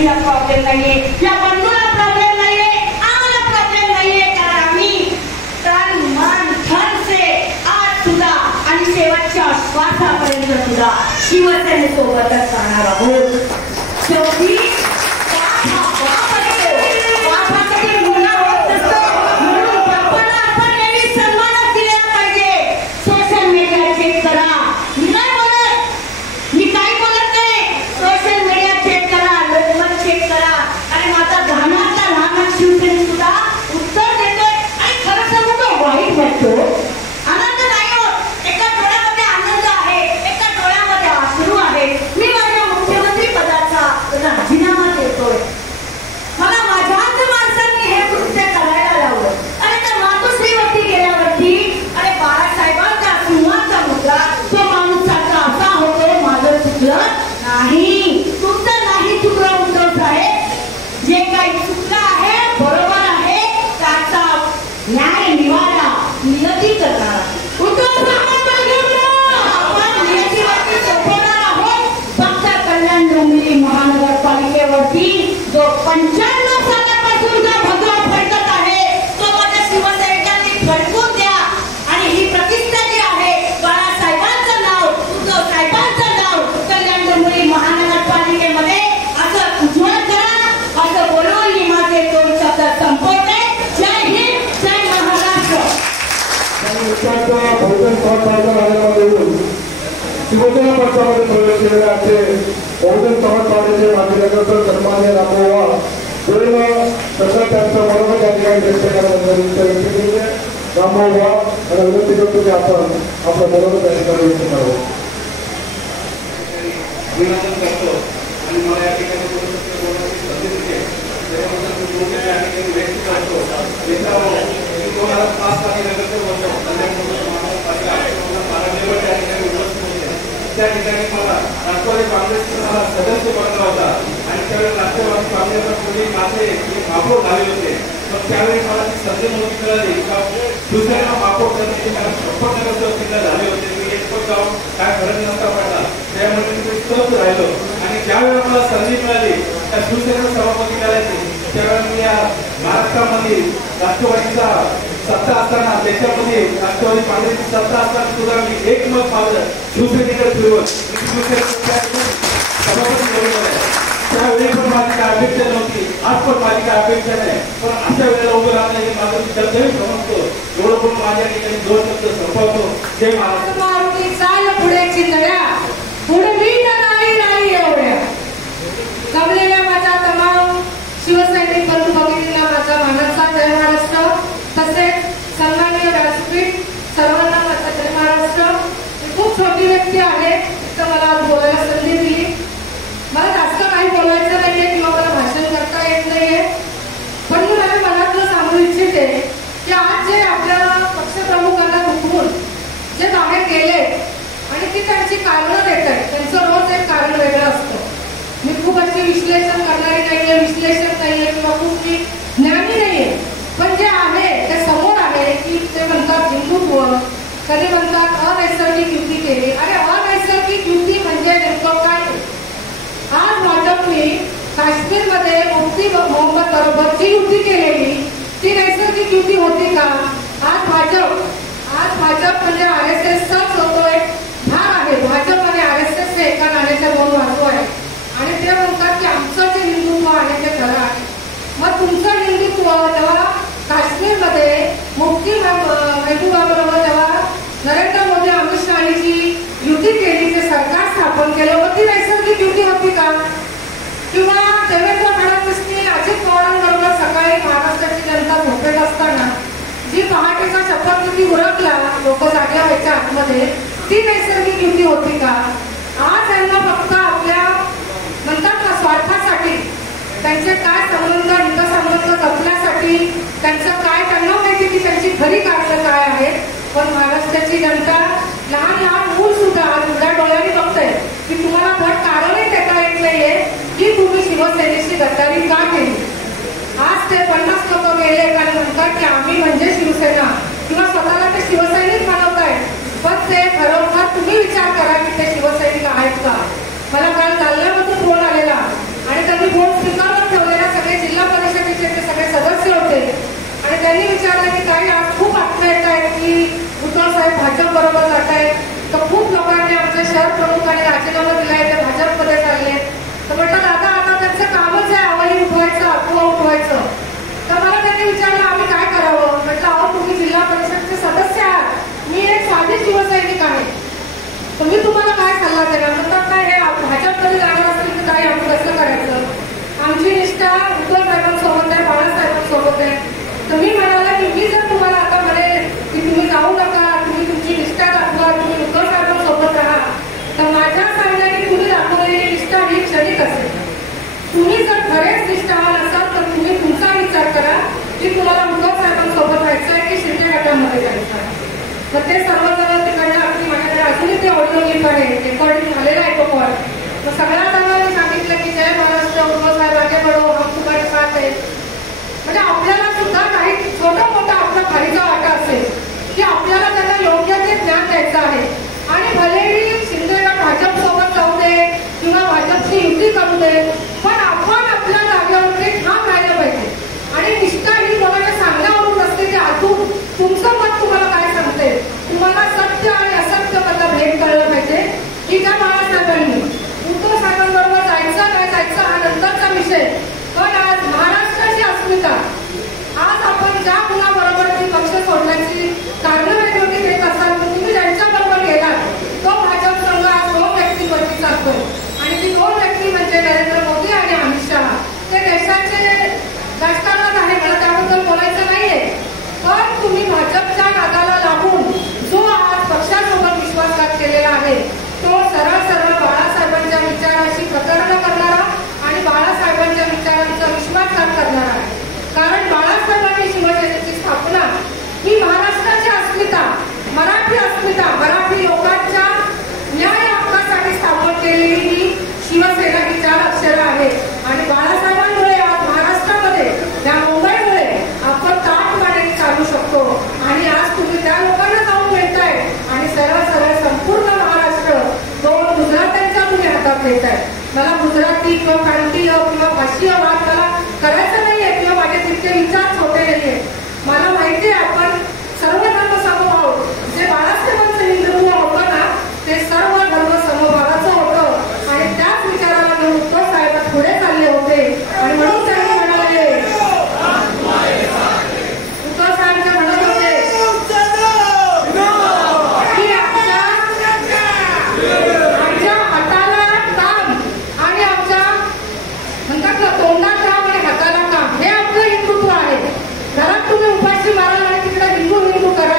बहिणीला प्रॉब्लेम नाहीये, या बंधूला प्रॉब्लेम नाहीये, आम्हाला प्रॉब्लेम नाहीये, कारण आम्ही तन मन धन से आज सुद्धा आणि शेवटच्या श्वासापर्यंत सुद्धा शिवसेनेसोबतच राहणार आहोत. शेवटी आनंद नाही होत. एका डोळ्यामध्ये आनंद आहे, एका डोळ्यामध्ये अश्रू आहे. मी माझ्या मुख्यमंत्री पदाचा राजीनामा देतोय. मला माझ्याच माणसांनी हे कृत्य करायला लावलं. अरे त्या मातोश्रीवरती गेल्यावरती अरे बाळासाहेबांचा सिंहाचा मुद्दा तो माणूसाचा असा होतो, माझं चुकलं नाही, तुमचं नाही चुकलं उद्धव साहेब. जे काही चुकलं आहे बरोबर आहे, त्याचा न्याय निवाडा नियती करणार आपण नियतीवरती सोपवणार आहोत. फक्त कल्याण डोंबिवली महानगरपालिकेवरती जो 95 सालापासून जो भगवा फडकत आहे तो माझ्या शिवसैनिकांनी फडकून द्या. आणि ही प्रतिष्ठा जी आहे बाळासाहेबांचं नाव, उद्धव साहेबांचं नाव कल्याण डोंबिवली महानगरपालिकेमध्ये असं उज्ज्वल करा. असं बोलून मी माझे 2 शब्द संपवते. जय हिंद, जय महाराष्ट्र. बहुजन समाज पार्टीच्या शिवसेना पक्षामध्ये प्रवेश केलेले आमचे बहुजन समाज पार्टीचे मार्गदर्शक सन्मान्य रामोवा पूर्ण तसं त्यांचं बरोबर त्या ठिकाणी व्यक्त करायला रामोवा आणि विनंती करतो की आपण आपलं बरोबर त्या ठिकाणी व्यक्त करावं. अभिनंदन करतो आणि मला या ठिकाणी बोलण्याची संधी दिली त्याबद्दल मी मोठे या ठिकाणी व्यक्त करतो. 2005 साली नगरसेवक होतो. त्या ठिकाणी मला राष्ट्रवादी काँग्रेसचा सदस्य बनला होता आणि त्यावेळी राष्ट्रवादी काँग्रेसचा कोणी माझे महापौर झाले होते. पण त्यावेळी मला ती संधी नव्हती मिळाली का दुसऱ्यांना महापौर करण्याची मला शपथ नगरसेवक झाले होते. मी एक पण जाऊन काय फरक नसता पडला, त्यामुळे मी स्तब्ध राहिलो. आणि ज्यावेळेला मला संधी मिळाली त्या शिवसेनेला सभापती करायची त्यावेळेला मी या महाराष्ट्रामध्ये राष्ट्रवादीचा सत्ता असताना देशामध्ये राष्ट्रवादी काँग्रेसची सत्ता असताना सुद्धा मी एकमत मागलं शिवसेनेकडे फिरवत सभापती बरोबर आहे. त्यावेळी पण माझी काय अपेक्षा नव्हती, आज पण माझी काय अपेक्षा नाही. पण अशा वेळेला उभं राहणं हे माझं कर्तव्य समजतो. एवढं पण माझ्या ठिकाणी 2 शब्द संपवतो. जय महाराष्ट्र. चाल पुढे चिंधड्या पुढे मी नाही नाही एवढ्या जमलेल्या माझ्या तमाम शिवसैनिक बंधू भगिनींना माझा मानाचा जय महाराष्ट्र. तसेच सन्माननीय व्यासपीठ सर्वांना माझा जय महाराष्ट्र. खूप छोटी व्यक्ती आहे तर मला बोलायला संधी दिली. मला जास्त काही बोलायचं नाहीये किंवा मला भाषण करता येत नाहीये, पण मी माझ्या मनातलं सांगू इच्छिते की आज जे आपल्या पक्षप्रमुखांना दुखवून जे बाहेर गेले आणि ती त्यांची कारणं देत आहेत, त्यांचं रोज एक कारण वेगळं असतं. मी खूप अशी विश्लेषण करणारी नाहीये, विश्लेषण नाहीये किंवा खूप मी ज्ञानी नाहीये, पण जे आहे ते समोर आहे की ते म्हणतात हिंदुत्व, कधी म्हणतात अनैसर्गिक युती केली. अरे अनैसर्गिक युती म्हणजे नेमकं काय? आज भाजपने काश्मीरमध्ये मुफ्ती मोहम्मद बरोबर जी युती केलेली ती नैसर्गिक युती होती का? आज भाजप म्हणजे RSSचाच होतो एक भाग आहे. भाजप आणि RSS हे एका नाण्याच्या 2 बाजू आहेत आणि ते म्हणतात की आमचं जे हिंदुत्व आहे ते खरं आहे. मग तुमचं हिंदुत्व जेव्हा काश्मीरमध्ये मुफ्ती महबूबाबरोबर जेव्हा नरेंद्र मोदी अमित शहाची युती केली, ते सरकार स्थापन केलं, मग ती नैसर्गिक युती होती का? किंवा देवेंद्र फडणवीसनी अजित पवारांबरोबर सकाळी महाराष्ट्राची जनता झोपेत असताना जी पहाटेचा शपथविधी उरकला लोक जाग्या व्हायच्या आतमध्ये, ती नैसर्गिक युती होती का? आज यांना फक्त आपल्या म्हणतात ना स्वार्थासाठी, त्यांचे काय संबंध हितसंबंध जपण्यासाठी, त्यांचं काय त्यांना माहिती की त्यांची खरी कारणं काय आहेत. पण महाराष्ट्राची जनता लहान लहान मूल सुद्धा उघड्या डोळ्यांनी बघतंय की तुम्हाला धड कारणही देता येत नाहीये की तुम्ही शिवसेनेची गद्दारी का केली. आज ते 50 लोक गेले आणि म्हणतात की आम्ही म्हणजे शिवसेना किंवा स्वतःला ते शिवसैनिक बनवतायत, पण ते खरोखर तुम्ही विचार करा की ते शिवसैनिक आहेत का? मला काल जालन्यामधून फोन आलेला आणि त्यांनी फोन रेकॉर्डिंग झालेला आहे तो कॉल. मग सगळ्या जणांनी सांगितलं की जय महाराष्ट्र, उद्धव साहेब आगे बढो, हम तुम्हारे साथ है. म्हणजे आपल्याला सुद्धा काही छोटा मोठा आपला खालीचा वाटा असेल की आपल्याला त्यांना योग्य ते ज्ञान द्यायचं आहे. आणि भलेही शिंदेला भाजप सोबत जाऊ दे किंवा भाजपची युती करू दे, पण आपण आपल्या जागेवरती ठाम राहिलं पाहिजे. आणि निष्ठा ही कोणाला सांगण्यावरून नसते की आतून तुमचं मत तुम्हाला काय सांगते. तुम्हाला सत्य आणि असत्य मधला भेद कळलं पाहिजे की त्या बाळासाहेबांनी उद्धव साहेबांबरोबर जायचं नाही जायचं हा नंतरचा विषय. पण आज महाराष्ट्राची अस्मिता, आज आपण ज्या कुणाबरोबर ती पक्ष सोडण्याची कारणं वेगवेगळी देत असाल तर तुम्ही ज्यांच्याबरोबर गेलात तो भाजप संघ आज 2 व्यक्तींवरती चालतो. आणि ती 2 व्यक्ती म्हणजे नरेंद्र मोदी आणि अमित शहा. ते देशाचे राजकारणात आहे, मला त्याबद्दल बोलायचं नाहीये. पण तुम्ही भाजपच्या नादाला लागून जो आज पक्षासोबत विश्वासघात केलेला आहे तो सरळ सरळ बाळासाहेबांच्या विचाराशी प्रतारणा करणारा आणि बाळासाहेबांच्या विचारांचा विश्वासघात करणारा आहे. कारण बाळासाहेबांनी शिवसेनेची स्थापना ही महाराष्ट्राची अस्मिता, मराठी अस्मिता, मराठी लोकांच्या न्याय हक्कासाठी स्थापन केलेली ही शिवसेना ही 4 अक्षरं आहे. आणि बाळासाहेबांमुळे आज महाराष्ट्रामध्ये या मुंबईमुळे आपण ताटमानेने चालू शकतो. आणि आज तुम्ही त्या लोकांना जाऊन मिळताय आणि सरळ सरळ संपूर्ण महाराष्ट्र 2 गुजरात्यांच्या तुम्ही हातात देताय. मला गुजराती किंवा प्रांतीय किंवा भाषीय वाद मला करायचं नाहीये किंवा माझे तितके विचार छोटे नाहीये. मला माहिती आहे आपण सर्व धर्म समभाव, जे बाळासाहेबांचं हिंदुत्व होतं ना ते सर्व धर्म समभावाचं होतं. आणि त्याच विचाराला घेऊन उद्धव साहेब पुढे चालले होते. आणि म्हणून त्यांनी म्हणाले, उद्धव साहेब म्हणत होते की आमच्या हाताला काम आणि आमच्या म्हणतात ना तोंडात काम आणि हाताला काम, हे आपलं हिंदुत्व आहे. घरात तुम्ही उपाशी माराल आणि तिकडे हिंदू हिंदू करा.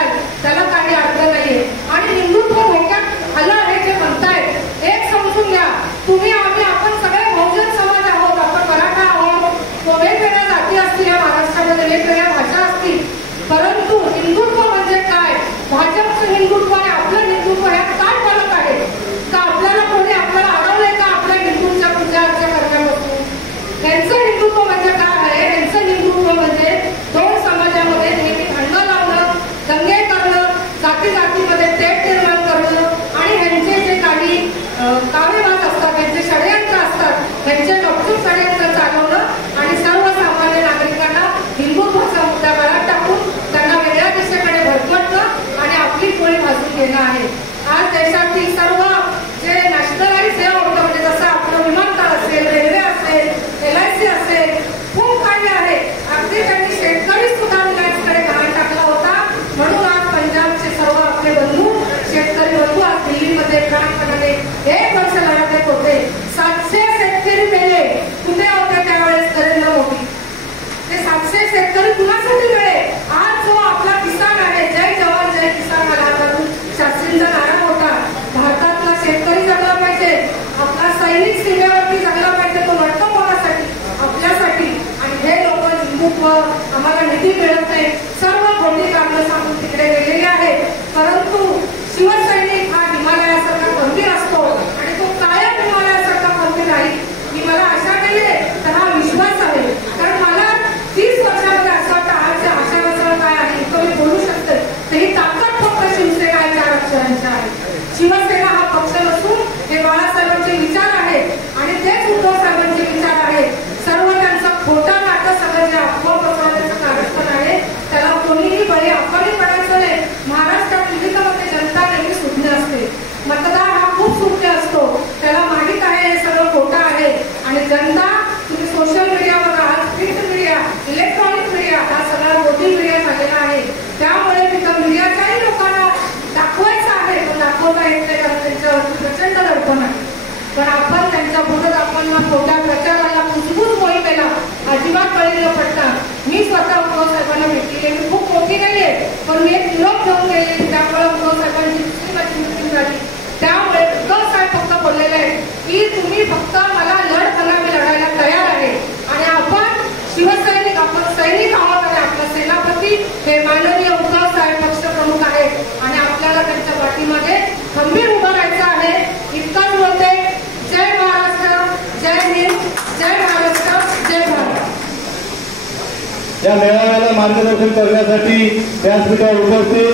या मेळाव्याला मार्गदर्शन करण्यासाठी व्यासपीठावर उपस्थित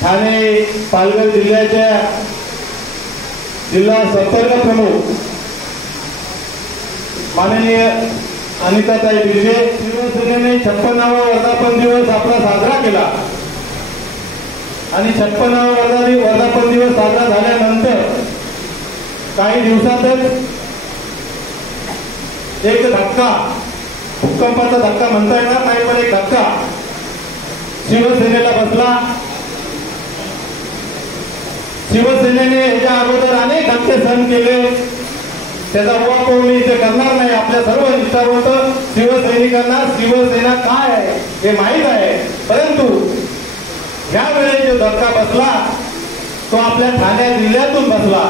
ठाणे पालघर जिल्ह्याच्या जिल्हा संपर्क प्रमुख माननीय अनिताताई बिर्जे, शिवसेनेने 56वा वर्धापन दिवस आपला साजरा केला आणि 56वा वर्धापन दिवस साजरा झाल्यानंतर काही दिवसातच एक धक्का, भूकंपाचा धक्का म्हणता येणार नाही पण एक धक्का शिवसेनेला बसला. शिवसेनेने याच्या अगोदर अनेक धक्के सहन केले, त्याचा उहापोह मी इथे करणार नाही. आपल्या सर्व निष्ठावंत शिवसैनिकांना शिवसेना काय आहे हे माहीत आहे, परंतु यावेळी जो धक्का बसला तो आपल्या ठाणे जिल्ह्यातून बसला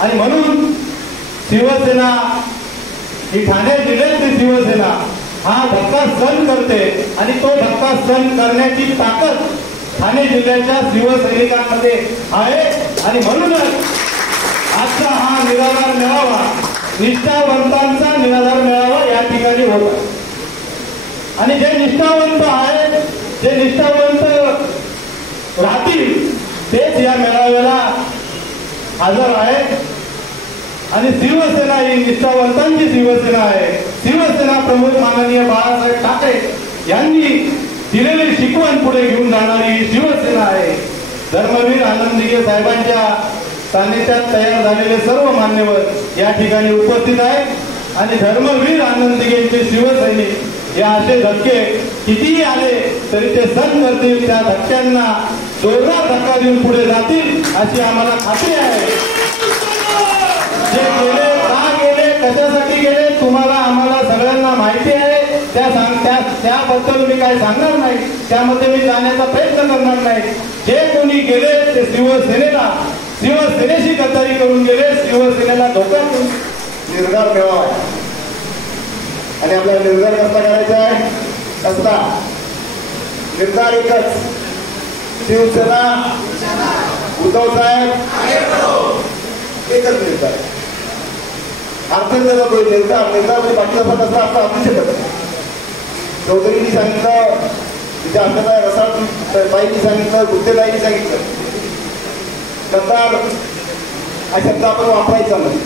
आणि म्हणून शिवसेना ही ठाणे जिल्ह्यातली शिवसेना हा धक्का सहन करते आणि तो धक्का सहन करण्याची ताकद ठाणे जिल्ह्याच्या शिवसैनिकांमध्ये आहे आणि म्हणूनच आजचा हा निराधार मेळावा निष्ठावंतांचा निराधार मेळावा या ठिकाणी होता. आणि जे निष्ठावंत आहेत, जे निष्ठावंत राहतील तेच या मेळाव्याला हजर आहेत आणि शिवसेना ही निष्ठावंतांची शिवसेना आहे. शिवसेना प्रमुख माननीय बाळासाहेब ठाकरे यांनी दिलेली शिकवण पुढे घेऊन जाणारी ही शिवसेना आहे. धर्मवीर आनंद दिघे साहेबांच्या सान्निध्यात तयार झालेले सर्व मान्यवर या ठिकाणी उपस्थित आहेत आणि धर्मवीर आनंद दिघेंचे शिवसैनिक हे असे धक्के कितीही आले तरी ते सहन करतील, त्या धक्क्यांना जोरदार धक्का देऊन पुढे जातील अशी आम्हाला खात्री आहे. जे गेले, का गेले, कशासाठी गेले तुम्हाला आम्हाला सगळ्यांना माहिती आहे. त्याबद्दल मी काय सांगणार नाही, त्यामध्ये मी जाण्याचा प्रयत्न करणार नाही. जे कोणी गेले ते शिवसेनेशी गद्दारी करून गेले, शिवसेनेला धोका देऊन. निर्धार मेळावा आहे आणि आपल्याला निर्धार कसा करायचा आहे, कसला निर्धार एकच, शिवसेना उद्धव साहेब एकच निर्धार. अर्थात निर्धार म्हणजे बाकी असा कसला असं असू शकत नाही. चौधरींनी सांगितलं, तिच्या अंतराय रसाळबाईंनी सांगितलं, गुत्तेबाईंनी सांगितलं, गद्दार हा शब्द आपण वापरायचा नाही.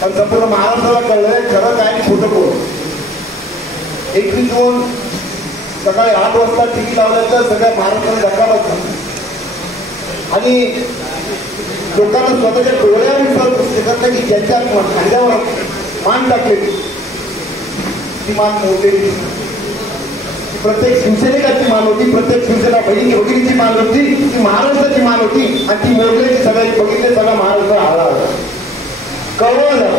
कारण संपूर्ण महाराष्ट्राला कळलंय खरं काय आणि खोटं कोण. 21 जून सकाळी 8 वाजता टीव्ही लावल्यानंतर सगळ्या महाराष्ट्राने धक्का बसला आणि लोकांना स्वतःच्या डोळ्यावर विश्वास बसू शकत नाही की ज्याच्या खांद्यावर मान टाकलेली ती मान मोडलेली. प्रत्येक शिवसैनिकाची मान होती, प्रत्येक शिवसेना बहिणी वगैरेची मान होती, ती महाराष्ट्राची मान होती आणि ती मोडलेली सगळ्यांनी बघितले. सगळा महाराष्ट्र आला होता, कळवलं.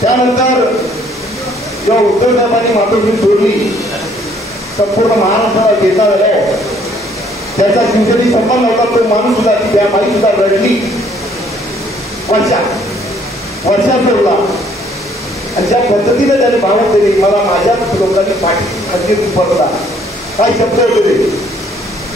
त्यानंतर जेव्हा उद्धव साहेबांनी मातोश्री सोडली, संपूर्ण महाराष्ट्राला घेता झाल्या, त्याचा शिवसेनेशी संबंध होता. तो माणूस सुद्धा, त्या बाई सुद्धा रडली. वर्षा सोडला आणि ज्या पद्धतीने त्याने भावना दिली, मला माझ्याच लोकांनी पाठी पडला. काय शब्द होते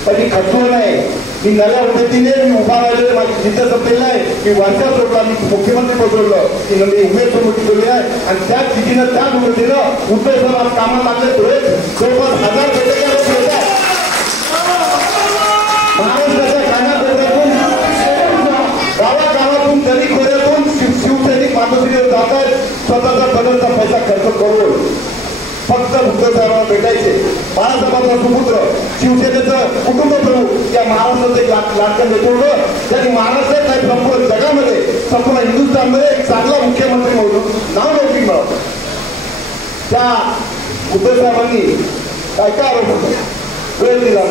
पण मी खचलो नाही. मी नव्या उमेदीने मी उभा राहिलेले, माझी जिद्द संपलेली आहे. मी वर्षा सोडला, मी मुख्यमंत्री पसरवलं की मी उमेद सोडून केली आहे आणि त्याच स्थितीनं त्याच उमेदीनं उद्धव साहेब आज कामाला लागले. थोडे जवळपास 1000 महाराष्ट्राच्या कानाकोपऱ्यातून गावागावातून गली खोऱ्यातून शिवसैनिक मातोश्रीवर जात आहेत. स्वतःचा बदलचा पैसा खर्च करून फक्त उद्धव साहेबांना भेटायचे. बाळासाहेबांचा सुपुत्र, शिवसेनेचं कुटुंब प्रमुख, या महाराष्ट्राचं एक लाडकं नेतृत्व, त्यांनी महाराष्ट्रात नाही संपूर्ण जगामध्ये, संपूर्ण हिंदुस्थानमध्ये एक चांगला मुख्यमंत्री म्हणून नाव नोकरी मिळवलं. त्या उद्धव साहेबांनी काय काय आरोप होतो, वेळ दिला.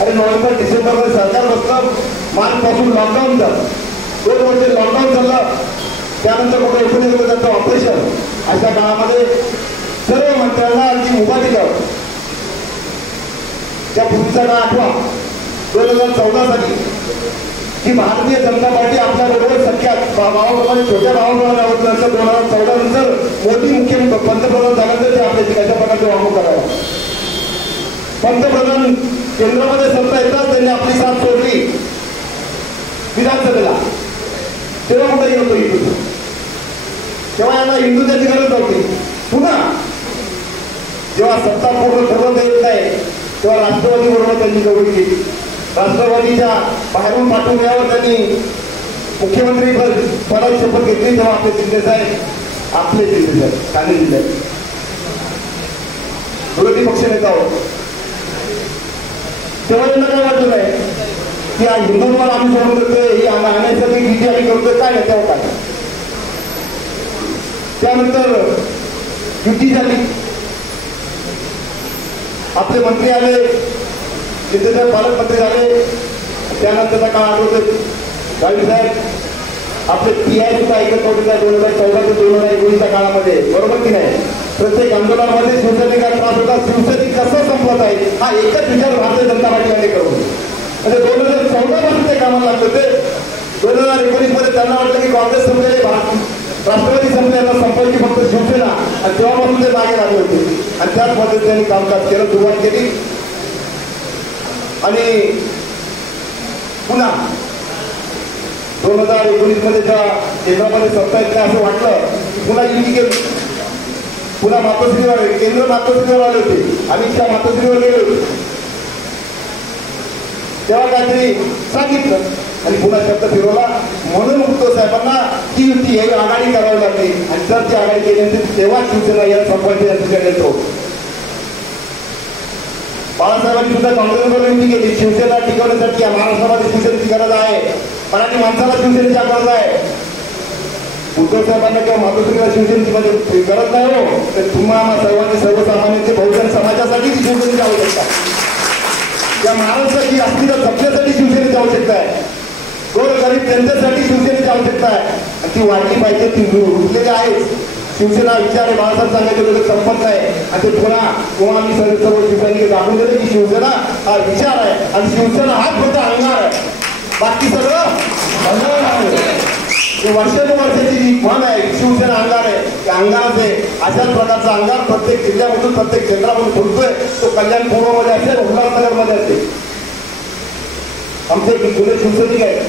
अरे नोव्हेंबर डिसेंबरमध्ये सरकार बसलं, मार्चपासून लॉकडाऊन झालं, 2 वर्ष लॉकडाऊन झालं. त्यानंतर कुठे 19 त्यांचं ऑपरेशन. अशा काळामध्ये सर्व मंत्र्यांना आणखी उभा दिलं. त्या पूर्वीचा काळ आठवा, 2014 साली की भारतीय जनता पार्टी आपल्या बरोबर सख्या भावाप्रमाणे छोट्या भावाप्रमाणे आवत नंतर 2014 नंतर मोदी मुख्यमंत्री पंतप्रधान झाल्यानंतर ते आपल्याशी कशा प्रकारचे वाहून करावं. पंतप्रधान केंद्रामध्ये सत्ता येतात त्यांनी आपली साथ सोडली विधानसभेला. तेव्हा कुठे होतो हिंदू, तेव्हा यांना हिंदू त्याची गरज नव्हती. पुन्हा जेव्हा सत्ता पूर्ण येत नाही तेव्हा राष्ट्रवादी बरोबर त्यांनी जवळ केली. राष्ट्रवादीच्या बाहेरून पाठवण्यावर त्यांनी मुख्यमंत्री पदाची शपथ घेतली. तेव्हा आपले शिंदे साहेब ठाणे जिल्ह्यात विरोधी पक्ष नेता होते. तेव्हा त्यांना काय वाटलं नाही की आज हिंदुत्वाला आम्ही सोडून देतोय, ही आणण्यासाठी किती आम्ही करतोय, काय नाही तेव्हा काय. त्यानंतर युती झाली, आपले मंत्री आले, तिथे पालकमंत्री झाले. त्यानंतरचा काळ आठवतोय गावी साहेब आपले PI सुद्धा ऐकत होते त्या 2014 ते 2019च्या काळामध्ये, बरोबर की नाही. प्रत्येक आंदोलनामध्ये शिवसैनिका त्रास होता, शिवसैनिक कसा संपत आहे हा एकच विचार भारतीय जनता पार्टीने करून म्हणजे 2014 पासून ते कामाला लागले होते. 2019 मध्ये त्यांना वाटलं की काँग्रेस संपलेले, राष्ट्रवादी संपले, आता संपायची फक्त शिवसेना, आणि तेव्हापासून ते मागे लागले होते. आणि त्याच पद्धतीने त्यांनी कामकाज केलं, सुरुवात केली. आणि पुन्हा 2019 मध्ये जेव्हा केंद्रामध्ये सत्ता येत नाही असं वाटलं, पुन्हा युती केली. पुन्हा मातोश्रीवर केंद्र मातोश्रीवर आले होते, अमित शहा मातोश्रीवर गेले होते. तेव्हा काहीतरी सांगितलं आणि पुन्हा शब्द फिरवला. म्हणून उद्धव साहेबांना ती युती ही आघाडी करावी लागली. आणि जर ती आघाडी केली तेव्हा शिवसेना या संपर्क येतो. बाळासाहेबांनी सुद्धा काँग्रेसवर युती केली. शिवसेना टिकवण्यासाठी या महाराष्ट्रामध्ये शिवसेनेची गरज आहे, मराठी माणसाला शिवसेनेची गरज आहे. उद्धव साहेबांना किंवा मातोश्रीला शिवसेनेची मध्ये गरज नाही हो, तर तुम्हाला सर्वांनी सर्वसामान्यांचे बहुजन समाजासाठी शिवसेनेची आवश्यकता आहे. या महाराष्ट्राची अस्मिता जपण्यासाठी शिवसेनेची आवश्यकता आहे. गोरगरीब त्यांच्यासाठी शिवसेनेची आवश्यकता आहे. आणि ती वाढली पाहिजे, ती रुजलेली आहे. शिवसेना विचार आहे, बाळासाहेब सांगायचे संपत नाही. आणि ते पुन्हा आम्ही सर्व शिवसैनिक दाखवून दिले की शिवसेना हा विचार आहे आणि शिवसेना हाच फक्त अंगार आहे, बाकी सगळं अंगार आहे. वर्षानुवर्षाची जी म्हण आहे शिवसेना अंगार आहे, त्या अंगाराचे अशाच प्रकारचा अंगार प्रत्येक जिल्ह्यामधून प्रत्येक केंद्रामधून फुटतोय. तो कल्याण पूर्वमध्ये असेल, उल्हासनगरमध्ये असेल. आमचे जुने शिवसैनिक आहेत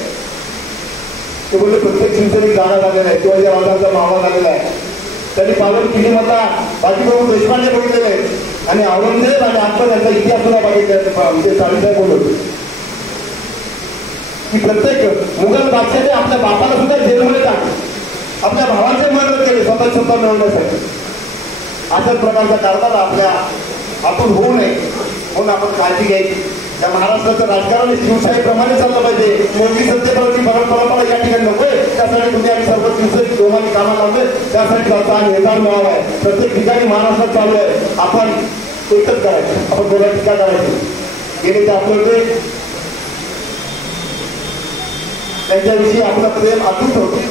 ते बोलले प्रत्येक शिवसैनिक जागा झालेला आहे, शिवाजी महाराजांचा मावळा झालेला आहे. त्यांनी पालन किल्लीमधला बाजीप्रभू देशपांडे बघितलेले आहेत आणि औरंगजेब आणि अकबर यांचा इतिहास सुद्धा बघितला. आमचे साहेब बोलत की प्रत्येक मुघल बादशाने आपल्या बापाला सुद्धा जेलमध्ये टाकले, आपल्या भावाचे मर्डर केले स्वतः मिळवण्यासाठी. अशाच प्रकारचा कारभार आपण होऊ नये म्हणून आपण काळजी घ्यायची. या महाराष्ट्राचं राजकारण शिवशाहीप्रमाणे चाललं पाहिजे. मोठी सत्तेप्रती परंपरा या ठिकाणी नकोय. त्यासाठी तुम्ही आम्ही सर्व शिवसैनिक दोघांनी कामाला लावले, त्यासाठी त्याचा निर्धार मिळावा आहे. प्रत्येक ठिकाणी महाराष्ट्रात चालू आहे, आपण एकच करायचं, आपण दोघा टीका करायची. गेले ते आपलं त्यांच्याविषयी आपलं प्रेम अतूट होतं,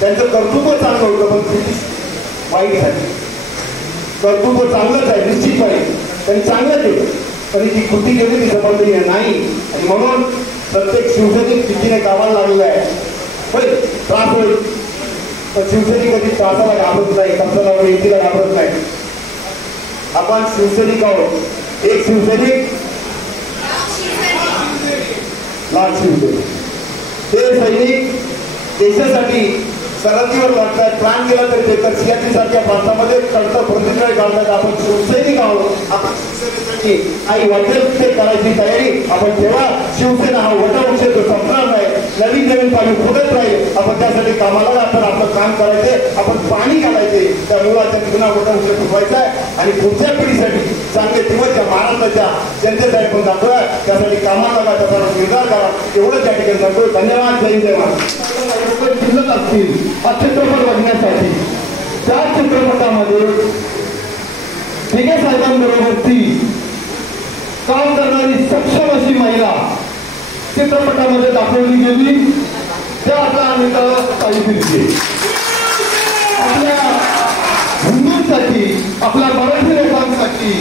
त्यांचं कर्तृत्व चांगलं होतं, पण वाईट आहे. कर्तृत्व चांगलंच आहे निश्चित पाहिजे, त्यांनी चांगलं केलं, पण ती कृती केली ती समर्थनीय नाही. आणि म्हणून प्रत्येक शिवसैनिक चिठ्ठीने कामाला लागलेला आहे. होईल त्रास होईल, पण शिवसैनिक कधी त्रासाला घाबरत नाही, कमसाला युतीला घाबरत नाही. आपण शिवसैनिक आहोत, एक शिवसैनिक लाख शिवसैनिक. ते सैनिक देशासाठी सरहद्दीवर लढतात, प्राण गेला तरी ते तर सियाचीनसारख्या प्रांतामध्ये कळतं प्रतिक्रिया काढतात. आपण शिवसैनिक आहोत, आपण शिवसेनेसाठी काही वाटेल ते करायची तयारी आपण ठेवा. शिवसेना हा वटवृक्ष तो संपणार नाही, नवीन पाणी फुटत राहील. आपण त्यासाठी कामाला आपण आपलं काम करायचे, आपण पाणी घालायचे, त्या मुलाच्या पुन्हा वटवृक्ष फुटवायचा आहे आणि पुढच्या पिढीसाठी चांगले दिवस या महाराष्ट्राच्या जनतेसाठी पण दाखवा. त्यासाठी कामाला लागा, त्याचा निर्धार करा. एवढंच या ठिकाणी सांगतो. धन्यवाद. जय जय महाराज. शिल्लक असतील हा चित्रपट बघण्यासाठी त्या चित्रपटामध्ये दिघे साहेबांबरोबर ती काम करणारी सक्षम अशी महिला चित्रपटामध्ये दाखवली गेली. त्या आता आम्ही काही फिरते आपल्या हिंदूंसाठी, आपल्या मराठी लोकांसाठी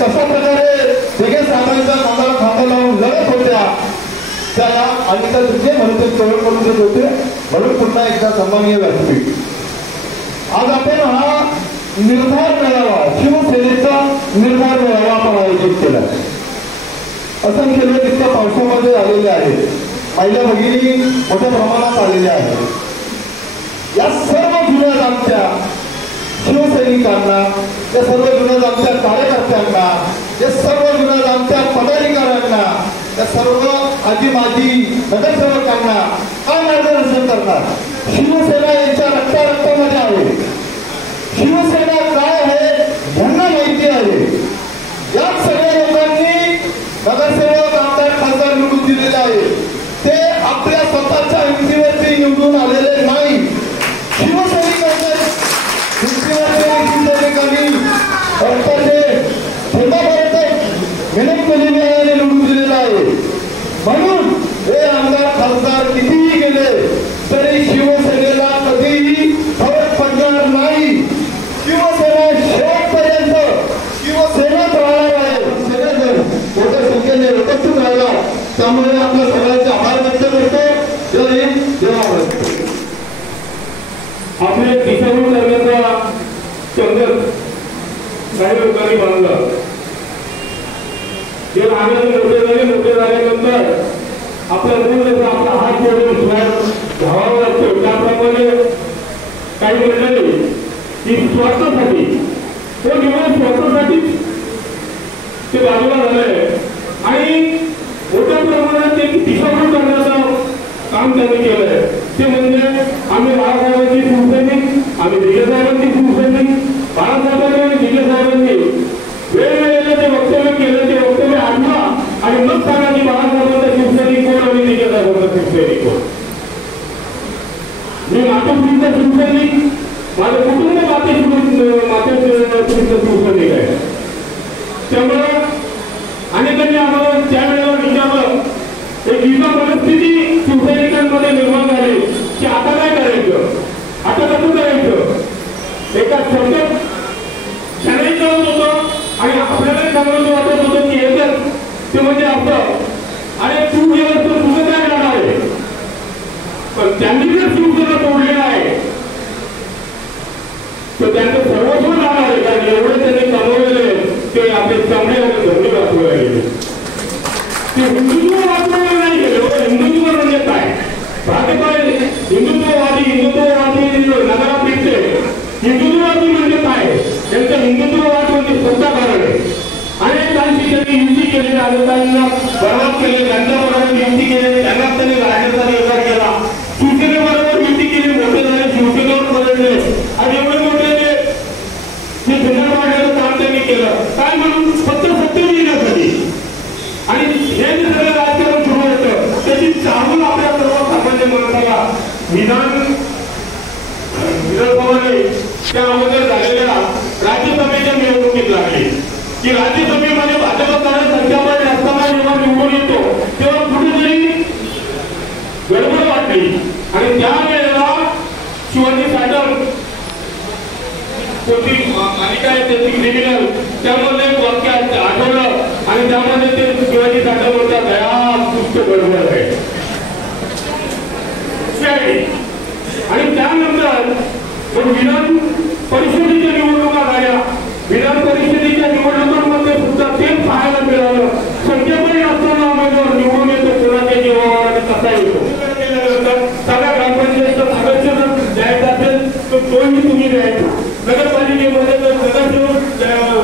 कशा प्रकारे दिघे साहेबांच्या खांद्याला खांदा लावून लढत होत्या त्याला आणि त्या दुसरे म्हणून ते कळण करून देत होते. म्हणून पुन्हा एकदा सन्माननीय व्यासपीठ. आज आपण हा निर्धार मेळावा, शिवसेनेचा निर्धार मेळावा आपण आयोजित केला. असंख्य लोक इतक्या पावसामध्ये आलेले आहेत, महिला भगिनी मोठ्या प्रमाणात आलेल्या आहेत. या सर्व जुन्या जागच्या शिवसैनिकांना, या सर्व जुन्या आमच्या कार्यकर्त्यांना, या सर्व जुन्या आमच्या पदाधिकाऱ्यांना, या सर्व आजी माजी नगरसेवकांना काय मार्गदर्शन करणार? शिवसेना यांच्या रक्तामध्ये आहे. शिवसेना काय आहे यांना माहिती आहे. या सगळ्या लोकांनी नगरसेवक आमदार खासदार निवडून दिलेले आहे. ते आपल्या स्वतःच्या हिमतीवरती निवडून आलेले नाही. शिवसैनिकांनी रक्ताचे थेंबापर्यंत मेहनत केलेली आहे आणि निवडून दिलेला आहे. म्हणून हे आमदार खासदार कितीही गेले तरी शिवसेनेला कधीही फरक पडणार नाही. शिवसेना शेवटपर्यंत शिवसेनाच राहणार आहे. मोठ्या संख्येने उपस्थित राहिला त्यामुळे आपल्या सगळ्यांचे आभार व्यक्त करतो. जय हिंद जय महाराष्ट्र. आपले दिशाभूल करण्याचा संघर्ष काही लोकांनी बांधला. हे लहान मोठे झाल्यानंतर आपल्या मूळ आपला हात जोडून धावावा लागतो. त्याप्रमाणे काही मंडळी ही स्वार्थासाठी तो निवड स्वार्थासाठी ते बाजूला झालंय आणि मोठ्या प्रमाणात एक दिशाभूल करण्याचं काम त्यांनी केलंय. ते म्हणजे आम्ही बाळासाहेबांची शिवसैनिक, आम्ही दिग्गजांची शिवसैनिक. बाळासाहेबांनी आणि दिग्गजांनी वेगवेगळे जे वक्तव्य केलं ते वक्तव्य आठवा आणि मग सांगा की बाळासाहेबांचा शिवसैनिक कोण आणि दिग्गजांचा शिवसैनिक कोण. मी मातोश्रीचा शिवसैनिक, माझं कुटुंब मातोश्रीचा शिवसैनिक आहे. त्यामुळं अनेकांनी आम्हाला त्यावेळेला विचारलं, एक विमा परिस्थिती शिवसैनिकांमध्ये निर्माण झाली की आता काय करायचं, आता कसं करायचं. एका शब्दात त्यांनाही कळत होतं आणि आपल्यालाही चांगलं वाटत होतं की एकच ते म्हणजे असं, अरे तू गेलं तर तुझं काय राहणार आहे. पण त्यांनी जर शिवसेना तोडलेला आहे तर त्यांचं सर्वस्व राहणार आहे. कारण एवढे त्यांनी कमवलेले ते आपले चांगले आणि धर्मी वाचवायला गेले. ते हिंदुत्व वाचवायला नाही गेले. हिंदुत्व म्हणजे काय? भाजपा हिंदुत्ववादी नगरात येते. हिंदुत्ववादी म्हणजे काय? त्यांचं हिंदुत्ववाद म्हणजे स्वतः कारण आहे. अनेकांशी त्यांनी युती केली, अनेकांना बरोबर केले, त्यांच्याबरोबर युती केली, त्यांना त्यांनी राज्याचा निर्धार केला. शिवसेनेबरोबर युती केली, मोठे झाले, शिवसेनेवर बदलले आणि एवढे मोठे ते जुन्नर वाढण्याचं काम त्यांनी केलं. काय म्हणून? फक्त सत्य मिळण्यासाठी. आणि हे जे सगळं राजकारण सुरू होतं त्याची चाहूल आपल्या सर्वसामान्य माणसाला विधानसभाने त्या अगोदर झालेल्या राज्यसभेच्या निवडणुकीत लागली की राज्यसभेमध्ये भाजपकडे संख्याबळ असताना जेव्हा निवडून येतो तेव्हा कुठेतरी गडबड वाटली आणि त्यावेळेला शिवाजी साठम कोणती मालिका आहे त्याची क्रिमिनल त्यामध्ये एक वाक्य आठवलं आणि त्यामध्ये ते शिवाजी साठम होता दया पुष्ट गडबड आहे. आणि त्यानंतर विधान परिषदेच्या निवडणुका झाल्या. विधान परिषदेच्या निवडणुकांमध्ये सुद्धा तेच पाहायला मिळालं. संख्याबळ असताना उमेदवार निवडून येतो कोणाच्या जीवावर आणि कसा येतो. केल्यानंतर सगळ्या ग्रामपंचायतचा सदस्य जर द्यायचा असेल तर तोही तुम्ही द्यायचा. नगरपालिकेमध्ये जर नगरसेवक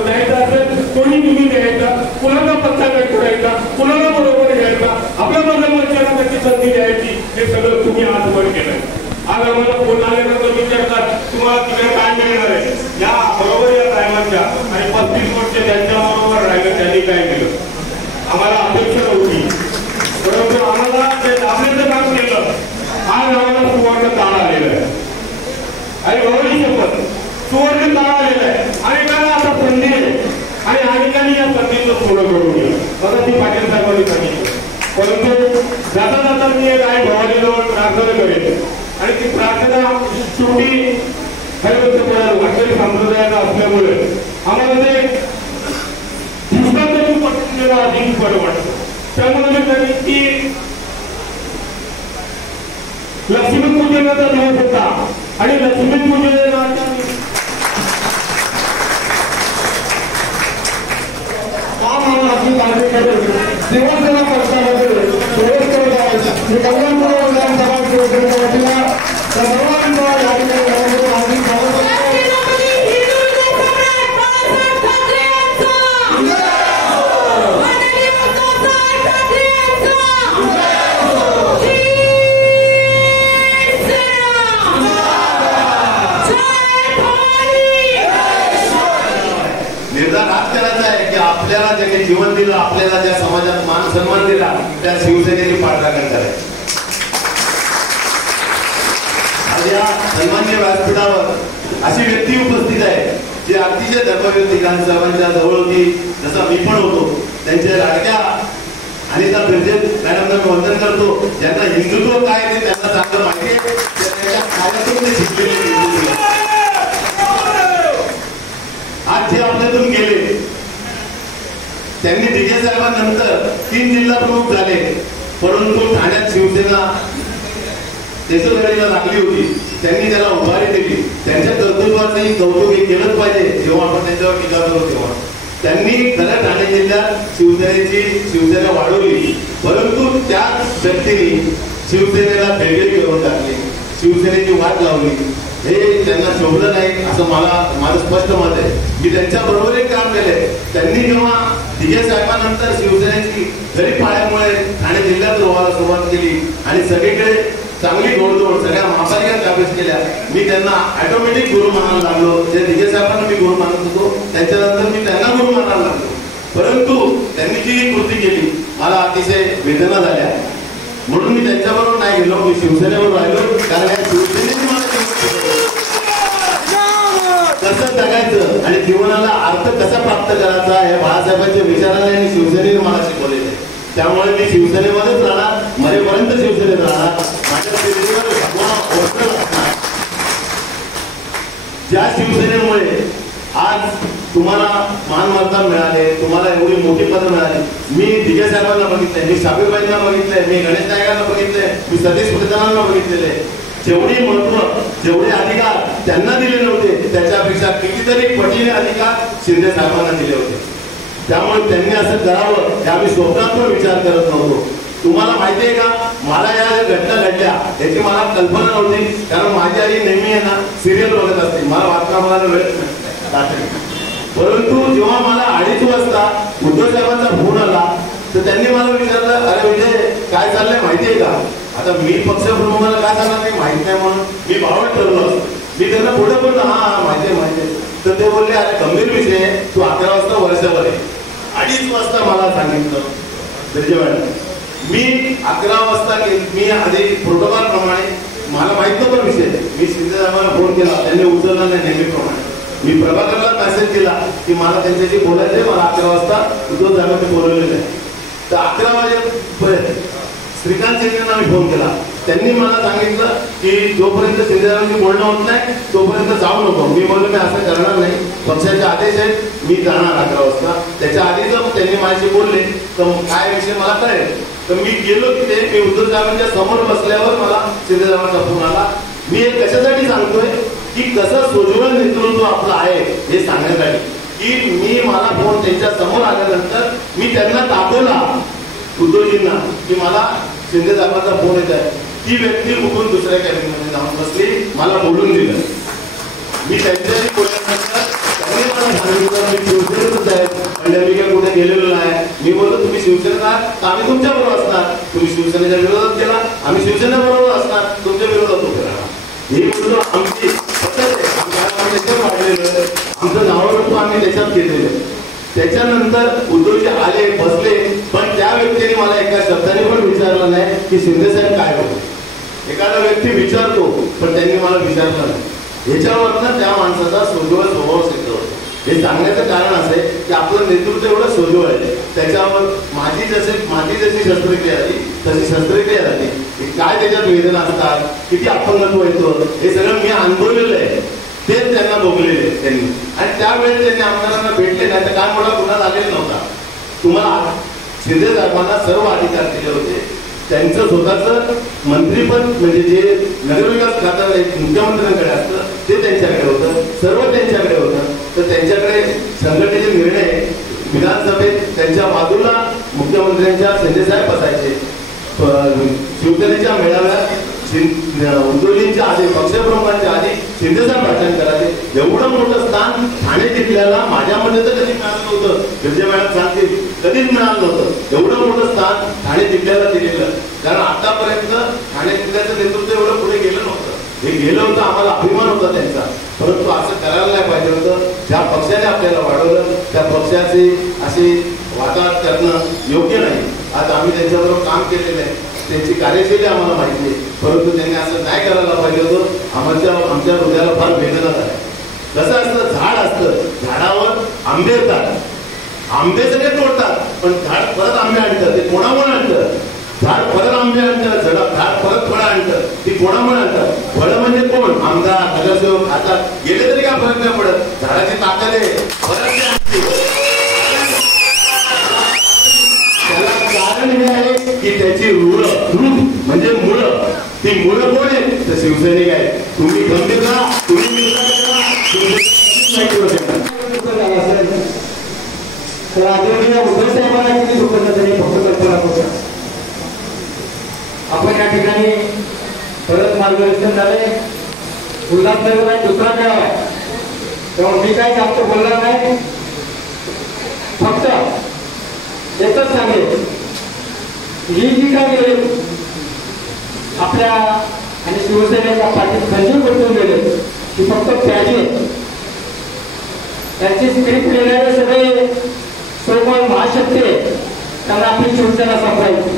द्यायचा असेल तोही तुम्ही द्यायचा. कुणाला पत्ता काय करायचा, कुणाला बरोबर घ्यायचा, आपल्या नगरपंचायतला कशी संधी द्यायची हे सगळं तुम्ही आज वर केलं. आज आम्हाला फोन आल्यानंतर विचारतात तुम्हाला तिकडे काय मिळणार आहे. या बरोबर या टायमाच्या आणि 35 वर्ष त्यांच्याबरोबर राहिलं त्यांनी काय केलं आम्हाला अपेक्षा नव्हती. परंतु आम्हाला ते दाबण्याचं काम केलं. आज आम्हाला सुवर्ण ताळ आलेलं आहे आणि गौरी शपथ सुवर्ण ताळ आलेलं आहे. अनेकांना आता संधी आहे आणि अनेकांनी या संधीचं पूर्ण करून घ्या मला ती पाटील साहेबांनी सांगितलं. परंतु जाता जाता मी एक आई भवानीजवळ प्रार्थना करेन आणि ती प्रार्थना शेवटी वारकरी संप्रदायाला असल्यामुळे आम्हाला ते पुस्तकातून पटलेलं अधिक बरं वाटतं. त्यामुळे मी कधी की लक्ष्मीपूजनाचा दिवस होता आणि लक्ष्मीपूजनाच्या दिवसभर प्रश्नामध्ये प्रवेश करत आहे. कल्याणपूर विधानसभा शिवसेनेच्या वतीला सर्वांना या ठिकाणी आपल्याला ज्या समाजात मान सन्मान दिला त्या शिवसेनेची पाठराखण करायची. आज या सन्मान्य व्यासपीठावर अशी व्यक्ती उपस्थित आहे जी अतिशय धर्मव्यक्ती गांधीसाहेबांच्या जवळ होती, जसा मी पण होतो. त्यांच्या लाडक्या अनिता बिर्जे मॅडमना मी वंदन करतो, ज्यांना हिंदुत्व काय ते त्यांना चांगलं माहिती आहे. त्यांच्या कार्यातून ते शिकलेले. आज जे आपल्यातून गेले त्यांनी दिघे साहेबांनंतर 3 जिल्हा प्रमुख झाले, परंतु ठाण्यात शिवसेना देशोधडीला लागली होती. त्यांनी त्याला उभारी दिली. त्यांच्या कर्तृत्वाचंही कौतुक हे केलंच पाहिजे. जेव्हा आपण त्यांच्यावर टीका करतो तेव्हा त्यांनी खरं ठाणे जिल्ह्यात शिवसेना वाढवली, परंतु त्याच व्यक्तीने शिवसेनेला भेगेरी करून टाकली, शिवसेनेची वाट लावली. हे त्यांना शोभलं नाही असं माझं स्पष्ट मत आहे. मी त्यांच्या बरोबर एक काम केलंय. त्यांनी जेव्हा दिघे साहेबांनंतर शिवसेनेची जरी पाळ्यामुळे ठाणे जिल्ह्यात रोवायला सुरुवात केली आणि सगळीकडे चांगली गोडधोड सगळ्या महापालिका ताब्यात केल्या, मी त्यांना ऑटोमॅटिक गुरु मानायला लागलो. जे दिघे साहेबांना मी गुरु मानत होतो त्याच्यानंतर मी त्यांना गुरु मानायला लागलो. परंतु त्यांनी जी कृती केली मला अतिशय वेदना झाल्या, म्हणून मी त्यांच्याबरोबर नाही गेलो, मी शिवसेनेवर राहिलो. कारण या शिवसेनेने मला कसं जगायचं आणि जीवनाला अर्थ कसा प्राप्त करायचा या बाळासाहेबांच्या विचाराने आणि शिवसेनेने मला शिकवलेले. त्यामुळे मी शिवसेनेमध्येच राहणार, मरेपर्यंत शिवसेनेत राहणार. माझ्या ज्या शिवसेनेमुळे आज तुम्हाला मान मर्यादा मिळाले, तुम्हाला एवढी मोठी पदं मिळाली. मी दिघे साहेबांना बघितलंय, मी साबीरबाईंना बघितलंय, मी गणेश नायकांना बघितलंय, मी सतीश प्रधानांना बघितलेले. जेवढी महत्व जेवढे अधिकार त्यांना दिले नव्हते त्याच्यापेक्षा कितीतरी पटीने अधिकार शिंदे साहेबांना दिले होते. त्यामुळे त्यांनी असं करावं हे आम्ही स्वप्नात पण विचार करत नव्हतो. तुम्हाला माहिती आहे का, मला या घटना घडल्या याची मला कल्पना नव्हती. कारण माझी आई नेहमी आहे ना सिरियल बघत असते, मला वाचनाला वेळ नाही. परंतु जेव्हा मला 2:30 वाजता उद्धव साहेबांचा फोन आला तर त्यांनी मला विचारलं, अरे विजय काय चाललंय माहिती आहे का? आता मी पक्षप्रमुखाला काय सांगणार नाही माहित नाही म्हणून मी भावट ठरलो. मी त्यांना पुढे बोललो, हा माहिती आहे. तर ते बोलले, अरे गंभीर विषय आहे, तू 11 वाजता वर्षावर आहे. 2:30 वाजता मला सांगितलं बिर्जे मॅडम. मी 11 वाजता मी आधी प्रोटोकॉल प्रमाणे मला माहित नव्हता विषय. मी शिंदे साहेबांना फोन केला, त्यांनी उचलला नाही नेहमीप्रमाणे. मी प्रभाकरला मेसेज केला की मला त्यांच्याशी बोलायचंय, मला 11 वाजता उद्धव साहेबांनी बोलवलेलं आहे. तर 11 वाजेपर्यंत श्रीकांत शिंदेना मी फोन केला. त्यांनी मला सांगितलं की जोपर्यंत शिंदेसाहेबांशी बोलणं होत नाही तोपर्यंत जाऊ नको. मी बोललो मी असं करणार नाही, पक्षाचे आदेश आहेत, मी जाणार 11 वाजता. त्याच्या आधी जर त्यांनी माझ्याशी बोलले तर काय विषय मला कळेल. तर मी गेलो तिथे. मी उद्धव साहेबांच्या समोर बसल्यावर मला शिंदेसाहेबांचा फोन आला. मी हे कशासाठी सांगतोय की कसं सोज्वळ नेतृत्व आपलं आहे हे सांगण्यासाठी की मला फोन त्यांच्या समोर आल्यानंतर मी त्यांना दाखवला उद्धवजींना की मला शिंदे साहेबांचा फोन येत आहे. ती व्यक्ती उठून दुसऱ्या कॅबिनेटमध्ये जाऊन बसली, मला बोलून दिलं. मी त्यांच्याशी बोलल्यानंतर त्यांनी मला सांगितलं मी शिवसेनेतच आहे, म्हणजे मी काय कुठे गेलेलो नाही. मी बोललो तुम्ही शिवसेनेत आहात तर आम्ही तुमच्या बरोबर असणार. तुम्ही शिवसेनेच्या विरोधात केला, आम्ही शिवसेनेबरोबर असणार, तुमच्या विरोधात उभे राहणार. हे बोललो आमची त्याच्यात वाढलेलं, आमचं नावारूप आम्ही त्याच्यात केलेलं. त्याच्यानंतर उद्धवजी आले बसले, पण त्या व्यक्तीने मला एका शब्दाने पण विचारलं नाही की शिंदे साहेब काय होते. एखादा व्यक्ती विचारतो पण त्यांनी मला विचारलं नाही. ह्याच्यावरनं त्या माणसाचा सोज्वळ स्वभाव सिद्ध होतो. हे सांगण्याचं कारण असं आहे की आपलं नेतृत्व एवढं सोज्वळ आहे. त्याच्यावर माझी जशी शस्त्रक्रिया झाली तशी शस्त्रक्रिया झाली. काय त्याच्यात वेदना असतात, किती अपंगत्व येतं, हे सगळं मी अनुभवलेलं आहे. तेच त्यांना भोगलेले त्यांनी. आणि त्यावेळेस त्यांनी आमदारांना भेटले नाही तर काय मोठा गुन्हा झालेला नव्हता. तुम्हाला शिंदे साहेबांना सर्व अधिकार दिले होते. त्यांचं स्वतःच मंत्रीपद म्हणजे जे नगरविकास खातं मुख्यमंत्र्यांकडे असतं ते त्यांच्याकडे होतं, सर्व त्यांच्याकडे होतं. तर त्यांच्याकडे संघटनेचे निर्णय विधानसभेत त्यांच्या बाजूला मुख्यमंत्र्यांच्या शिंदेसाहेब बसायचे. शिवसेनेच्या मेळाव्यात उद्धवजींच्या आधी पक्षप्रमुखांच्या आधी शिंदेसाहेब भाषण करायचे. एवढं मोठं स्थान ठाणे जिल्ह्याला माझ्यामध्ये तर कधी मिळालं नव्हतं. बिर्जे मॅडम सांगतील कधीच मिळालं नव्हतं. एवढं मोठं स्थान ठाणे जिल्ह्याला दिलेलं. कारण आतापर्यंत ठाणे जिल्ह्याचं नेतृत्व एवढं पुढे गेलं नव्हतं. हे गेलं होतं, आम्हाला अभिमान होता त्यांचा. परंतु असं करायला नाही पाहिजे होतं. ज्या पक्षाने आपल्याला वाढवलं त्या पक्षाचे असे वादात करणं योग्य नाही. आज आम्ही त्यांच्याबरोबर काम केलेलं आहे, त्यांची कार्यशैली आम्हाला माहिती आहे, परंतु त्यांनी असं नाही करायला पाहिजे होतं. आमच्या हृदयाला फार वेदना झाल्या. कसं असतं, झाड असतं, झाडावर आंबे येतात, आंबे सगळे तोडतात, पण झाड परत आंबे आणतं. ते कोणामुळे आणतं? झाड परत आंबे आणतं, झाड परत फळं आणतं. ती कोणामुळे आणतात? फळं म्हणजे कोण? आमदार, नगरसेवक, खासदार गेले तरी काय फरक नाही पडत. झाडाची ताकद आहे, परत ते आणते. त्याला कारण हे आहे की त्याची रूट म्हणजे मुळं. ती मुळं कोण आहे? तर शिवसैनिक आहे. तुम्ही गंभीर राहा, तुम्ही तर आदरणीय उद्धव साहेबांना किती दुःख तरी फक्त कल्पना करू. आपण या ठिकाणी परत मार्गदर्शन झाले. उल्हासनगरला दुसरा गाव आहे, तेव्हा मी काही जास्त बोलणार नाही. फक्त एकच सांगेल, ही जी काय गेले आपल्या आणि शिवसेनेच्या पाठीत खंजीर बसून गेले, ही फक्त प्याजी. त्यांची स्क्रिप्ट लिहिणारे सगळे सोमवार महाशक्ती त्यांना आपली शिवसेना संपवायची.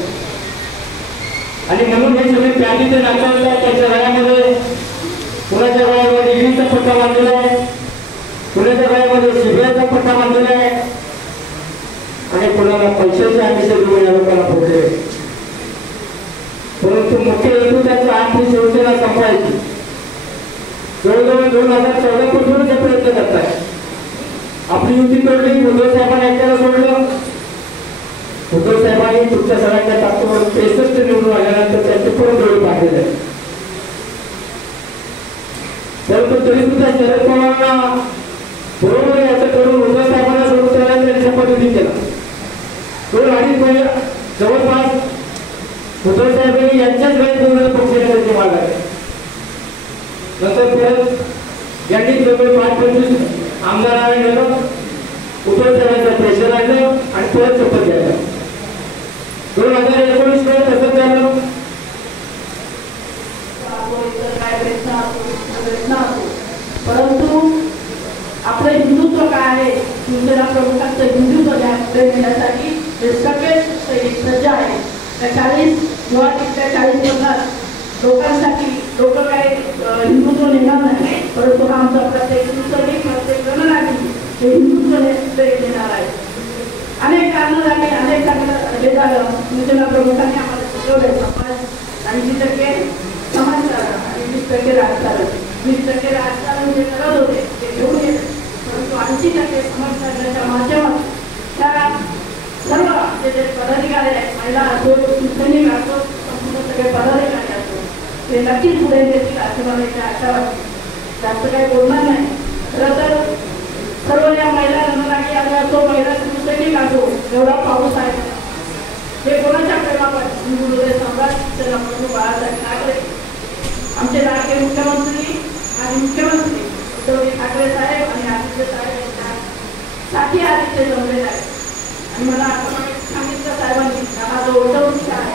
आणि म्हणून हे सगळे प्याजी ते नाचवत आहेत. त्यांच्या गळ्यामध्ये कुणाच्या गळ्यामध्ये ईडीचा पट्टा बांधलेला आहे, कुणाच्या गळ्यामध्ये सीबीआयचा पट्टा बांधलेला आहे, आणि कोणाला पैशाचे आमिष देऊन या लोकांना फोडले. परंतु मुख्य हेतू त्यांचा आपली शिवसेना संपवायची. जवळजवळ 2014 पासून ते प्रयत्न करताय. आपली युती तोडली, उद्धव साहेबांनी ऐकायला सोडलं. उद्धव साहेबांनी तुमच्या सगळ्यांच्या ताकदीवर 63 निवडून आल्यानंतर त्यांचे परत डोळे पाडलेले आहेत. परंतु तरी सुद्धा शरद पवारांना बरोबर याचं करून उद्धव साहेबांना सोडून त्याला त्यांच्या पद्धती केला. 2-2.5 महिने जवळपास उद्धव साहेबांनी यांच्याच वेळेत पक्षाचे मागायचे. नंतर परत यांनी जवळ 5-25 आमदारांना नेलं, उद्धव साहेबांचं प्रेशर आणलं आणि परत शपथ घ्यायला. 2019 मध्ये तसंच झालं. परंतु आपलं हिंदुत्व काय आहे, शिवसेना प्रमुखांचं हिंदुत्व देण्यासाठी हे सगळे सज्ज आहे. त्या 40-50 लोकांसाठी लोक काय हिंदुत्व नेणार नाही, परंतु हा आमचा प्रत्येक शिवसैनिक प्रत्येक गणराज्य हे हिंदुत्व देणार आहे. अनेक कारणं झाली, अनेक चांगलं हे झालं. शिवसेना प्रमुखांनी आम्हाला शिकवलंय, समाज 80% समाजकारण आणि 20% राजकारण. 20% राजकारण जे करत होते ते घेऊन येत, परंतु 80% समाजकारणाच्या माध्यमातून त्या सर्व जे पदाधिकारी आहेत, महिला असो, शिवसैनिक असो, संपूर्ण सगळे पदाधिकारी असो, ते नक्कीच पुढे देतील असे मला इथे आशा वाटते. जास्त काही बोलणार नाही. खरं तर सर्व या महिला रणरागी आल्या असो, महिला शिवसैनिक असो, एवढा पाऊस आहे. हे कोणाच्या प्रेमापासून गुरुदेव सम्राट प्रभू बाळासाहेब ठाकरे, आमचे लाडके मुख्यमंत्री आणि मुख्यमंत्री उद्धव ठाकरे साहेब आणि आदित्य साहेब यांच्या साथी आदित्य जमलेले आहेत. आणि मला आता सांगितलं साहेबांनी, हा जो वटवृक्ष आहे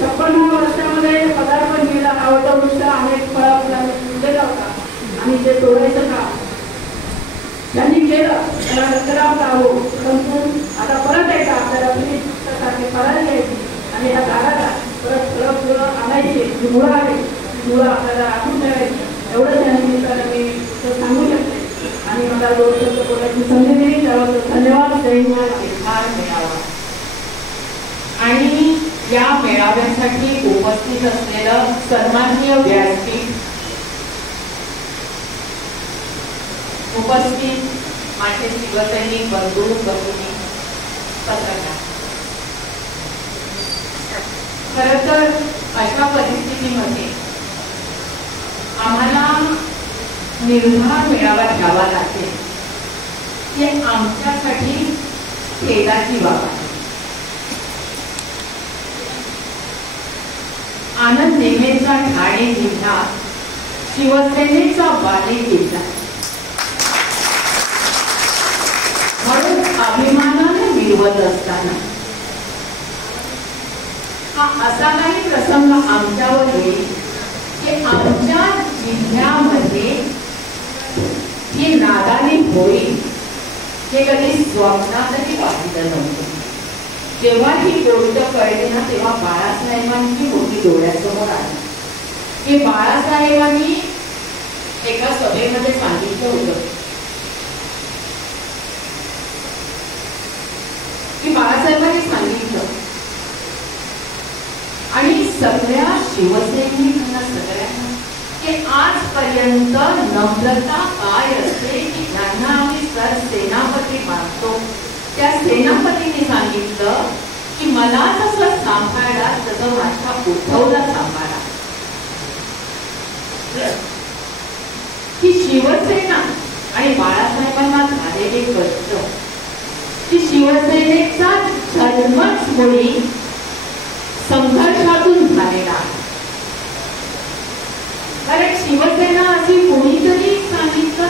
56 वर्षामध्ये पदार्पण केला. हा वटवृक्ष अनेक फळाफुलांनी फुललेला होता आणि ते तोडायचं काम त्यांनी केलं. त्याला रक्तदाब लावो, परंतु आता परत एकदा आपल्याला सारखे फळं घ्यायची आणि या झाडाला परत फुलं आणायची. जी मुळं आहे ती मुळं आपल्याला राखून ठेवायची. एवढं त्या निमित्तानं मी सांगू शकते. आणि मला 2 शब्द बोलायची संधी दिली त्याबद्दल धन्यवाद. फार मेळावा आणि या मेळाव्यासाठी उपस्थित असलेलं सन्माननीय व्यासपीठ, उपस्थित माझे शिवसैनिक बंधू भगिनी, पत्रकार. खरं तर अशा परिस्थितीमध्ये आम्हाला निर्धार मेळावा घ्यावा लागेल हे आमच्यासाठी खेदाची बाब आहे. आनंद नेहमीचा ठाणे जिल्हा शिवसेनेचा बालेकिल्ला म्हणून अभिमानाने मिळवत असताना हा असा काही प्रसंग आमच्यावर येईल की आमच्या जिल्ह्यामध्ये ही नादानी होईल हे कधी स्वप्नातही पाहिलं नव्हतं. जेव्हा ही गोष्ट कळली ना तेव्हा बाळासाहेबांची मोठी डोळ्यासमोर आली की बाळासाहेबांनी एका सभेमध्ये सांगितलं होतं की बाळासाहेबांनी सांगितलं आणि सगळ्या शिवसैनिकांना सगळ्यांना की आजपर्यंत नम्रता काय असते की ज्यांना आम्ही सर सेनापती मानतो त्या सेनापतीने सांगितलं की मला जसं सांभाळला तसं माझ्या उद्धवला सांभाळा. ही शिवसेना आणि बाळासाहेबांना झालेले कष्ट की शिवसेनेचा जन्मच मुळी संघर्षातून झालेला. कारण शिवसेना अशी कोणीतरी सांगितलं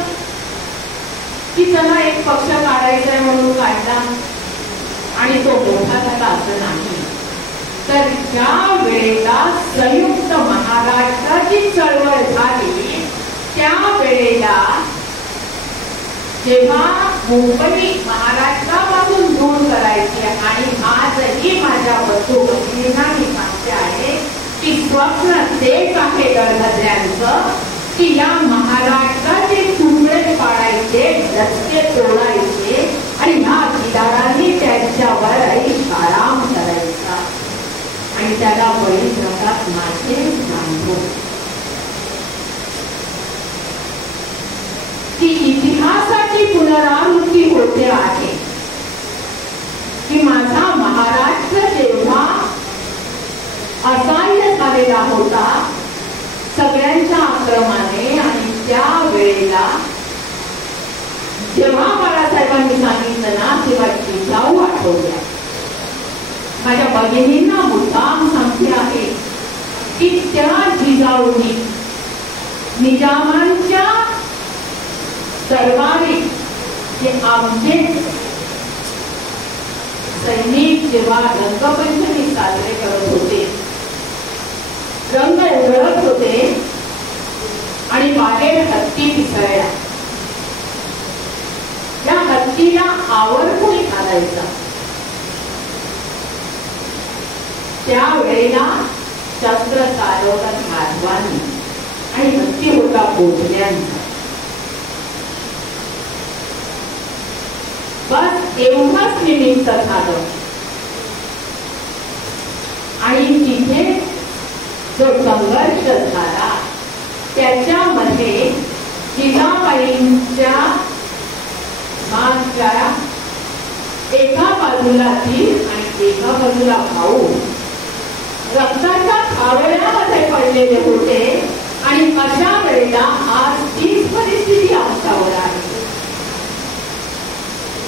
की चला एक पक्ष काढायचा आहे म्हणून काढला आणि तो मोठा झाला असं नाही. तर ज्या वेळेला संयुक्त महाराष्ट्राची चळवळ झाली त्या वेळेला जेव्हा मुंबई महाराष्ट्रापासून दूर करायची आणि आजही माझ्या बंधू भगिनींना मी सांगते आहे की स्वप्न तेच आहे दळभद्र्यांचं की या महाराष्ट्राचे तुकडे पाडायचे रस्ते तोडायचे आणि ह्या किदारांनी त्यांच्यावर आराम करायचा आणि त्याला बळी प्रकाश माझे सांगतो की इतिहासाची पुनरावृत्ती होते आहे की माझा महाराष्ट्र जेव्हा असहाय्य झालेला होता सगळ्यांच्या आक्रमणाने आणि त्या वेळेला जेव्हा बाळासाहेबांनी सांगितलं ना तेव्हा जिजाऊ आठवल्या. माझ्या भगिनींना मुद्दाम सांगते आहे की त्या जिजाऊनी निजामांच्या दरबारी जे आमचे सैनिक जेव्हा रंगपंचमी साजरे करत होते रंग उधळत होते आणि बाहेर हत्ती पिसळल्या. या हत्तीला आवर कोणी घालायचा त्यावेळेला शस्त्र चालवतात माधवांनी आणि हत्ती होता भोसल्यांचा. बस एवढंच निमित्त झालं आणि तिथे जो संघर्ष झाला त्याच्यामध्ये जिजाबाईंच्या मागच्या एका बाजूला ती आणि एका बाजूला भाऊ रक्ताच्या खावळ्यामध्ये पडलेले होते आणि अशा वेळेला आज तीच परिस्थिती आमच्यावर आहे.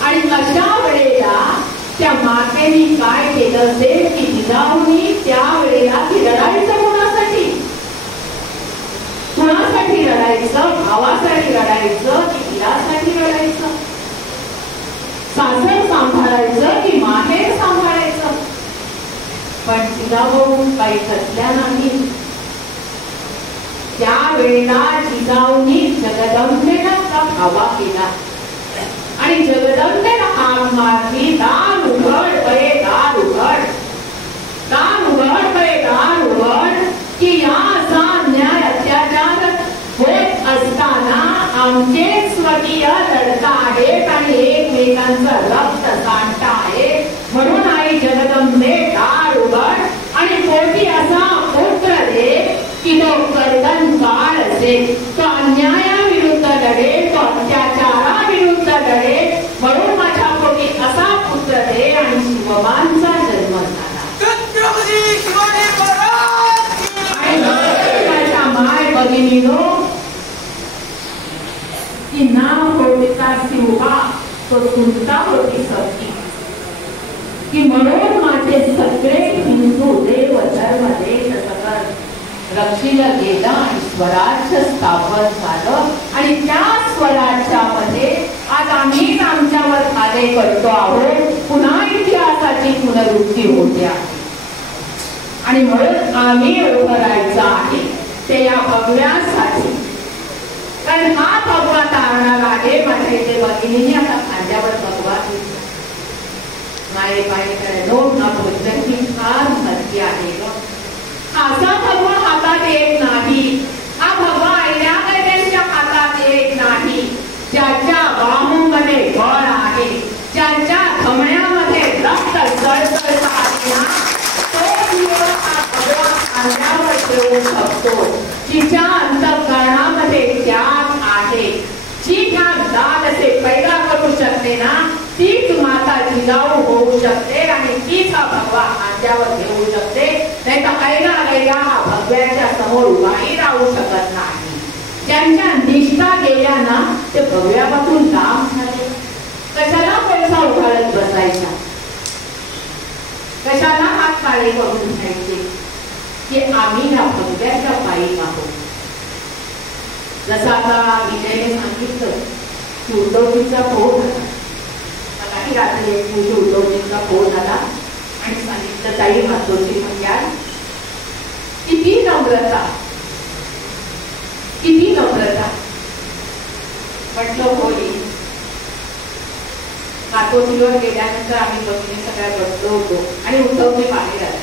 आणि अशा वेळेला त्या मातेने काय केलं असेल की जिजाऊनी त्या वेळेला ती लढायचं कोणासाठी कुणासाठी लढायचं भावासाठी लढायचं की तिलासाठी लढायचं सासर सांभाळायचं की माहेर सांभाळायचं. पण जिजाऊ काही खचल्या नाही. त्यावेळेला जिजाऊनी जगदंबेला धावा केला आणि जगदंबेला हाक मारली दार उघड बये दार उघड दार उघड बये दार उघड की या असा अन्याय अत्याचार होत असताना आमचे स्वकीय लढता आहेत आणि एकमेकांचं रक्त सांडता आहे म्हणून आई जगदंबे दार उघड आणि पोटी असा पुत्र दे की तो कर्दन काळ असेल तो अन्यायाविरुद्ध लढे तो अत्याचाराविरुद्ध लढे म्हणून माझ्या पोटी असा पुत्र दे आणि शिवबांचा जन्म झाला. माझ्या माय भगिनीनो की नाव होता शिवबा तो सुनता होती सती की म्हणून माझे सगळे हिंदू देव धर्म देश सगळं रक्षिलं गेलं आणि स्वराज्य स्थापन झालं आणि त्या स्वराज्यामध्ये आज आम्ही आमच्यावर खाते करतो आहोत. पुन्हा इतिहासाची पुनरुक्ती होते आणि म्हणून आम्ही उभं राहायचं आहे ते या भगव्यासाठी. कारण हा भगवा तारणार आहे माझ्या इथे भगिनीने आता खांद्यावर भगवा माये बाईकडे नोट ना बोलण्याची फार मर्जी आहे ग. असा भगवा हातात येत नाही, हा भगवा आयल्या कैद्यांच्या हातात येत नाही. ज्याच्या बाहूमध्ये बळ आहे, ज्याच्या धमन्यामध्ये रक्त जळजळत आहे ना, तो जीव हा भगवा खांद्यावर ठेवू शकतो. जिच्या अंतःकरणामध्ये त्याग आहे, जी ध्यान दालसे पैदा करू शकते ना, तीच माता जिजाऊ होऊ शकते आणि तीच हा भगवा खांद्यावर घेऊ शकते. नाही तर ऐला हा भगव्याच्या समोर उभाही राहू शकत नाही. ज्यांच्या निष्ठा गेल्या ना, ते भगव्यापासून लांब झाले. कशाला पैसा उघडत बसायचा, कशाला हात काळे करून घ्यायचे की आम्ही या भगव्याच्या पायी आहोत. जसं आता विजयने सांगितलं की उद्धवजींचा फोन आला, मलाही रात्री एक दिवशी उद्धवजींचा फोन आला आणि सांगितलं ताई मातोश्री म्हणल्या किती नम्रता, किती नम्रता. म्हटलं होई. मातोश्रीवर गेल्यानंतर आम्ही बसणे सगळ्या बसलो होतो आणि उद्धवजी बाहेर आले.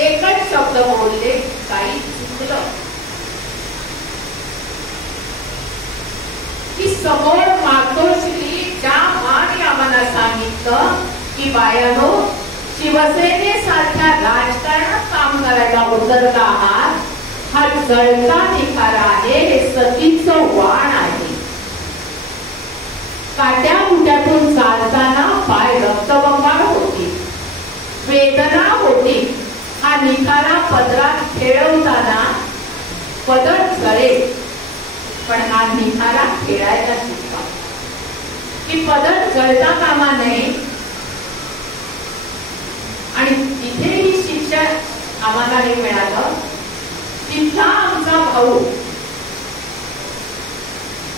एकच शब्द बोलले, काही चुकलं की समोर मातोश्री ज्या माने आम्हाला सांगितलं की बायानो, शिवसेनेसारख्या राजकारणात काम करायला उतरला आहात, हा जळता निखारा आहे, हे सतीचं वाण आहे. काट्या मुट्यातून चालताना पाय रक्तबंबाळ होती, वेदना होती. हा निखारा पदरात खेळवताना पदर जळेल, पण हा निखारा खेळायला शिकवा की पदर जळता कामा नये. आणि तिथे ही शिक्षण आम्हाला हे मिळालं. तिथला आमचा भाऊ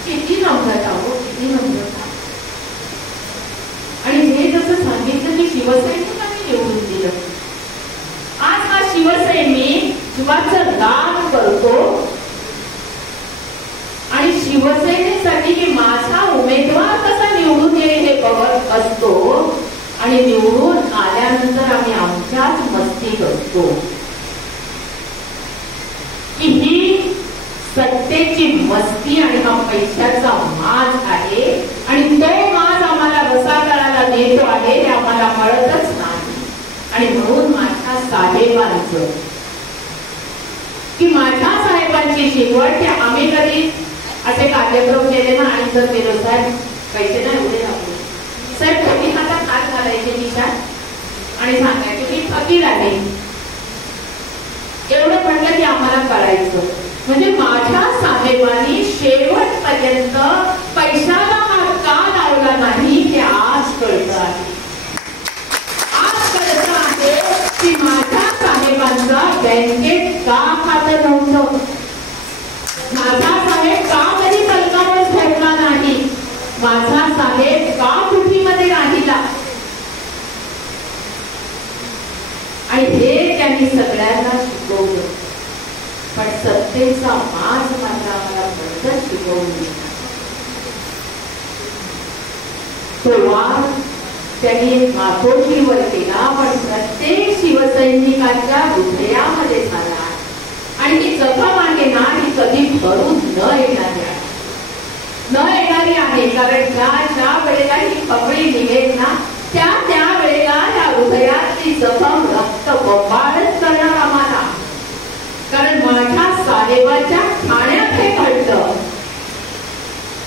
किती नम्रता हो, किती नम्रता. आणि हे जसं सांगितलं की शिवसैनिकांनी निवडून दिलं. आज हा शिवसैनिक जीवाचं दान करतो आणि शिवसेनेसाठी की माझा उमेदवार कसा निवडून येईल हे बघत असतो. आणि निवडून आल्यानंतर आम्ही आमच्याच मस्तीत असतो की ही सत्तेची मस्ती आणि हा पैशाचा माज आहे. आणि तो माज आम्हाला रसातळाला देतो आहे, हे आम्हाला कळतच नाही. आणि म्हणून माझ्या साहेबांचं की माझ्या साहेबांची शिकवण की आम्ही कधी असे कार्यक्रम केले ना, आणि जर गेलो साहेब पैसे नाही उभे राहतो, साहेब कधी हातात हात घालायचे खिशात आणि सांगायचे की फकीर आहे. एवढं म्हटलं की आम्हाला कळायचं. म्हणजे माझ्या साहेबांनी शेवटपर्यंत पैशाला हात का लावला नाही हे आज कळतं आहे. आज कळतं आहे की माझ्या साहेबांचा बँकेत का खातं नव्हतं, माझा साहेब का कधी पलकावर ठेवला नाही, माझा साहेब का कुठीमध्ये राहिला. आणि हे त्यांनी सगळ्यांना शिकवलं. पण सत्तेचा माज मात्र आम्हाला पडतच शिकवली. तो वाद त्यांनी मातोश्रीवर केला, पण प्रत्येक शिवसैनिकाच्या हृदयामध्ये झाला. आणि ती जखम आहे ना, ती कधी भरून न येणारी आहे. कारण ज्या वेळेला ही खबरी निघेल ना, त्या वेळेला या हृदयातली जखम रक्त बंबाळच करणार आम्हाला. कारण माझ्या साहेबाच्या ठाण्यात हे घडलं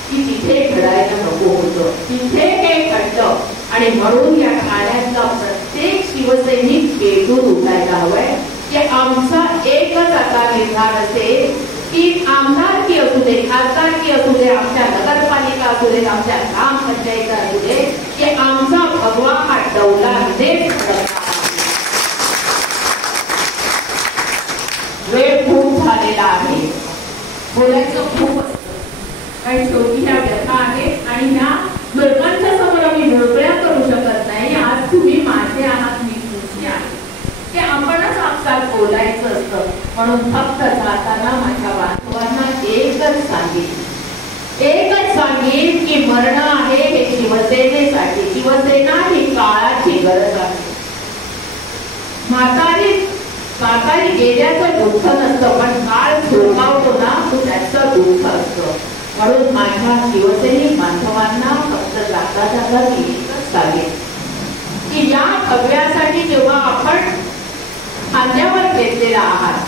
की तिथे घडायला नको होतं, तिथे हे घडलं. आणि म्हणून या ठाण्यातला प्रत्येक शिवसैनिक पेटून उठायला हवंय की आमचा एकच आता निर्धार असेल की आमदारकी असू दे, खासदारकी असू दे, आमच्या नगरपालिका असू दे, आमच्या ग्रामपंचायत असू दे, की आमचा भगवा हा डौलानेच फडकणार. वेळ खूप झालेला आहे, बोलायचं खूप असतं आणि शेवटी ह्या व्यथा आहेत आणि ह्या लोकांच्या समोर आम्ही मोकळ्या करू शकत नाही. आज तुम्ही माझे आहात, मी तुमची आहे, ते आपणच आपसात बोलायचं असतं. म्हणून फक्त जाताना माझ्या बांधवांना एकच सांगेन एकच सांगेन की मरण आहे हे शिवसेनेसाठी. शिवसेना ही काळाची गरज आहे. म्हातारी गेल्याचं दुःख नसतं, पण काळ झोकावतो ना तो त्याचं दुःख असतं. म्हणून माझ्या शिवसैनिक बांधवांना फक्त जाता जाता एकच सांगेन की या खबऱ्यासाठी जेव्हा आपण खांद्यावर घेतलेला आहात,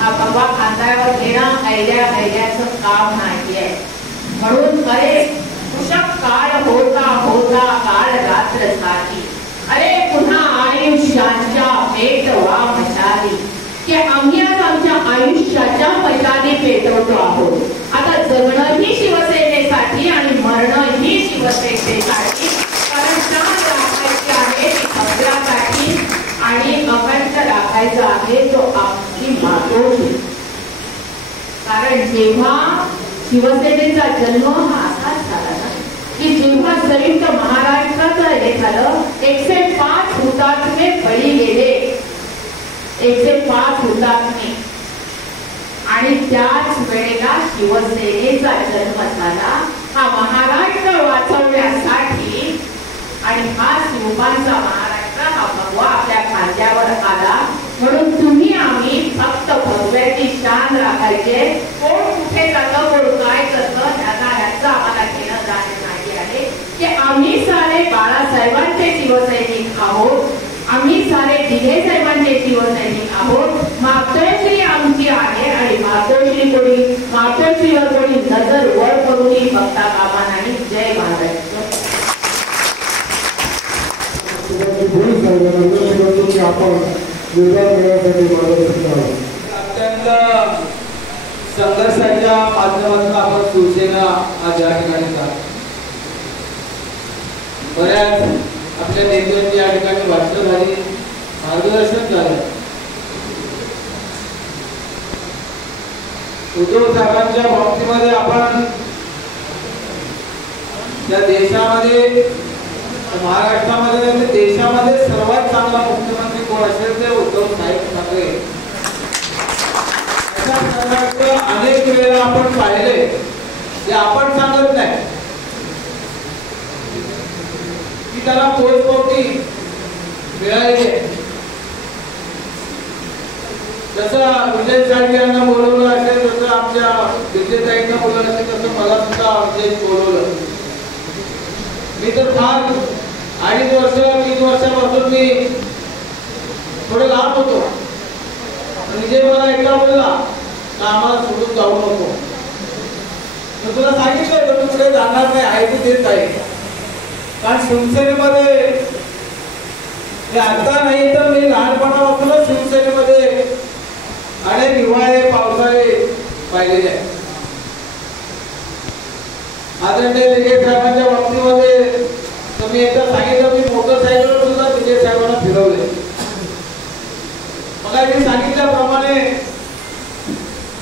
हा भगवा खांद्यावर घेणं ऐल्याचं काम नाहीये. म्हणून अरे कुशक काळ होता होता काळ रात्र झाली, अरे पुन्हा आयुष्याच्या पेटवा मशाली. की आम्ही आज आमच्या आयुष्याच्या मशाली पेटवतो आहोत. आता जगणंही शिवसेनेसाठी आणि मरणंही शिवसेनेसाठी. कारण शान राखायची आहे ती खबऱ्यासाठी आणि अखंड राखायचा आहे तो आपली मातोश्री. कारण जेव्हा शिवसेनेचा जन्म हा असाच झाला ना की जेव्हा संयुक्त महाराष्ट्राचं हे झालं, 105 हुतात्मे बळी गेले, 105 हुतात्मे. आणि त्याच वेळेला शिवसेनेचा जन्म झाला हा महाराष्ट्र वाचवण्यासाठी. आणि हा शिवबांचा महाराष्ट्र हा भगवा आपल्या खांद्यावर आला. म्हणून तुम्ही आम्ही फक्त भगव्याची शान राखायचे. कोण कुठे जातं, कोण काय करतं, त्यांना ह्याचं आम्हाला घेणं जाणं नाही आहे. की आम्ही सारे बाळासाहेबांचे शिवसैनिक आहोत, आम्ही सारे दिघे साहेबांचे शिवसैनिक आहोत. मातोश्री आमची आहे आणि मातोश्रीवर कोणी नजर वर करूनही बघता कामा नाही. जय महाराष्ट्र. आपण निर्धार करण्यासाठी अत्यंत संघर्षाच्या माध्यमातून आपण शिवसेना आज या ठिकाणी जातो. बऱ्याच आपल्या नेत्यांची या ठिकाणी भाषण झाली, मार्गदर्शन झालं. उद्धव साहेबांच्या बाबतीमध्ये आपण या देशामध्ये, महाराष्ट्रामध्ये, देशामध्ये सर्वात चांगला मुख्यमंत्री कोण असेल ते उद्धव साहेब ठाकरे. अशा प्रकारचं अनेक वेळा आपण पाहिले. जे आपण सांगत नाही की त्याला पोचपावती मिळाली आहे. जसं विजय साळवी यांना बोलवलं असेल, जसं आमच्या विजयताईंना बोलवलं असेल, तसं मला सुद्धा विजय बोलवलं. मी तर फार 2.5 वर्ष 3 वर्षापासून मी थोडे लांब होतो. विजय मला एकदा बोलला का आम्हाला सोडून जाऊ नको. तर तुला सांगितलं तर तू पुढे जाणार नाही, आहे तू देत आहे. कारण शिवसेनेमध्ये हे आता नाही तर मी लहानपणापासूनच शिवसेनेमध्ये अनेक हिवाळे पावसाळे पाहिलेले आहे. आदरणीय दिघे साहेबांच्या बाबतीमध्ये तुम्ही एकदा सांगितलं, मी मोटरसायकलवर सुद्धा दिघे साहेबांना फिरवले. मला मी सांगितल्याप्रमाणे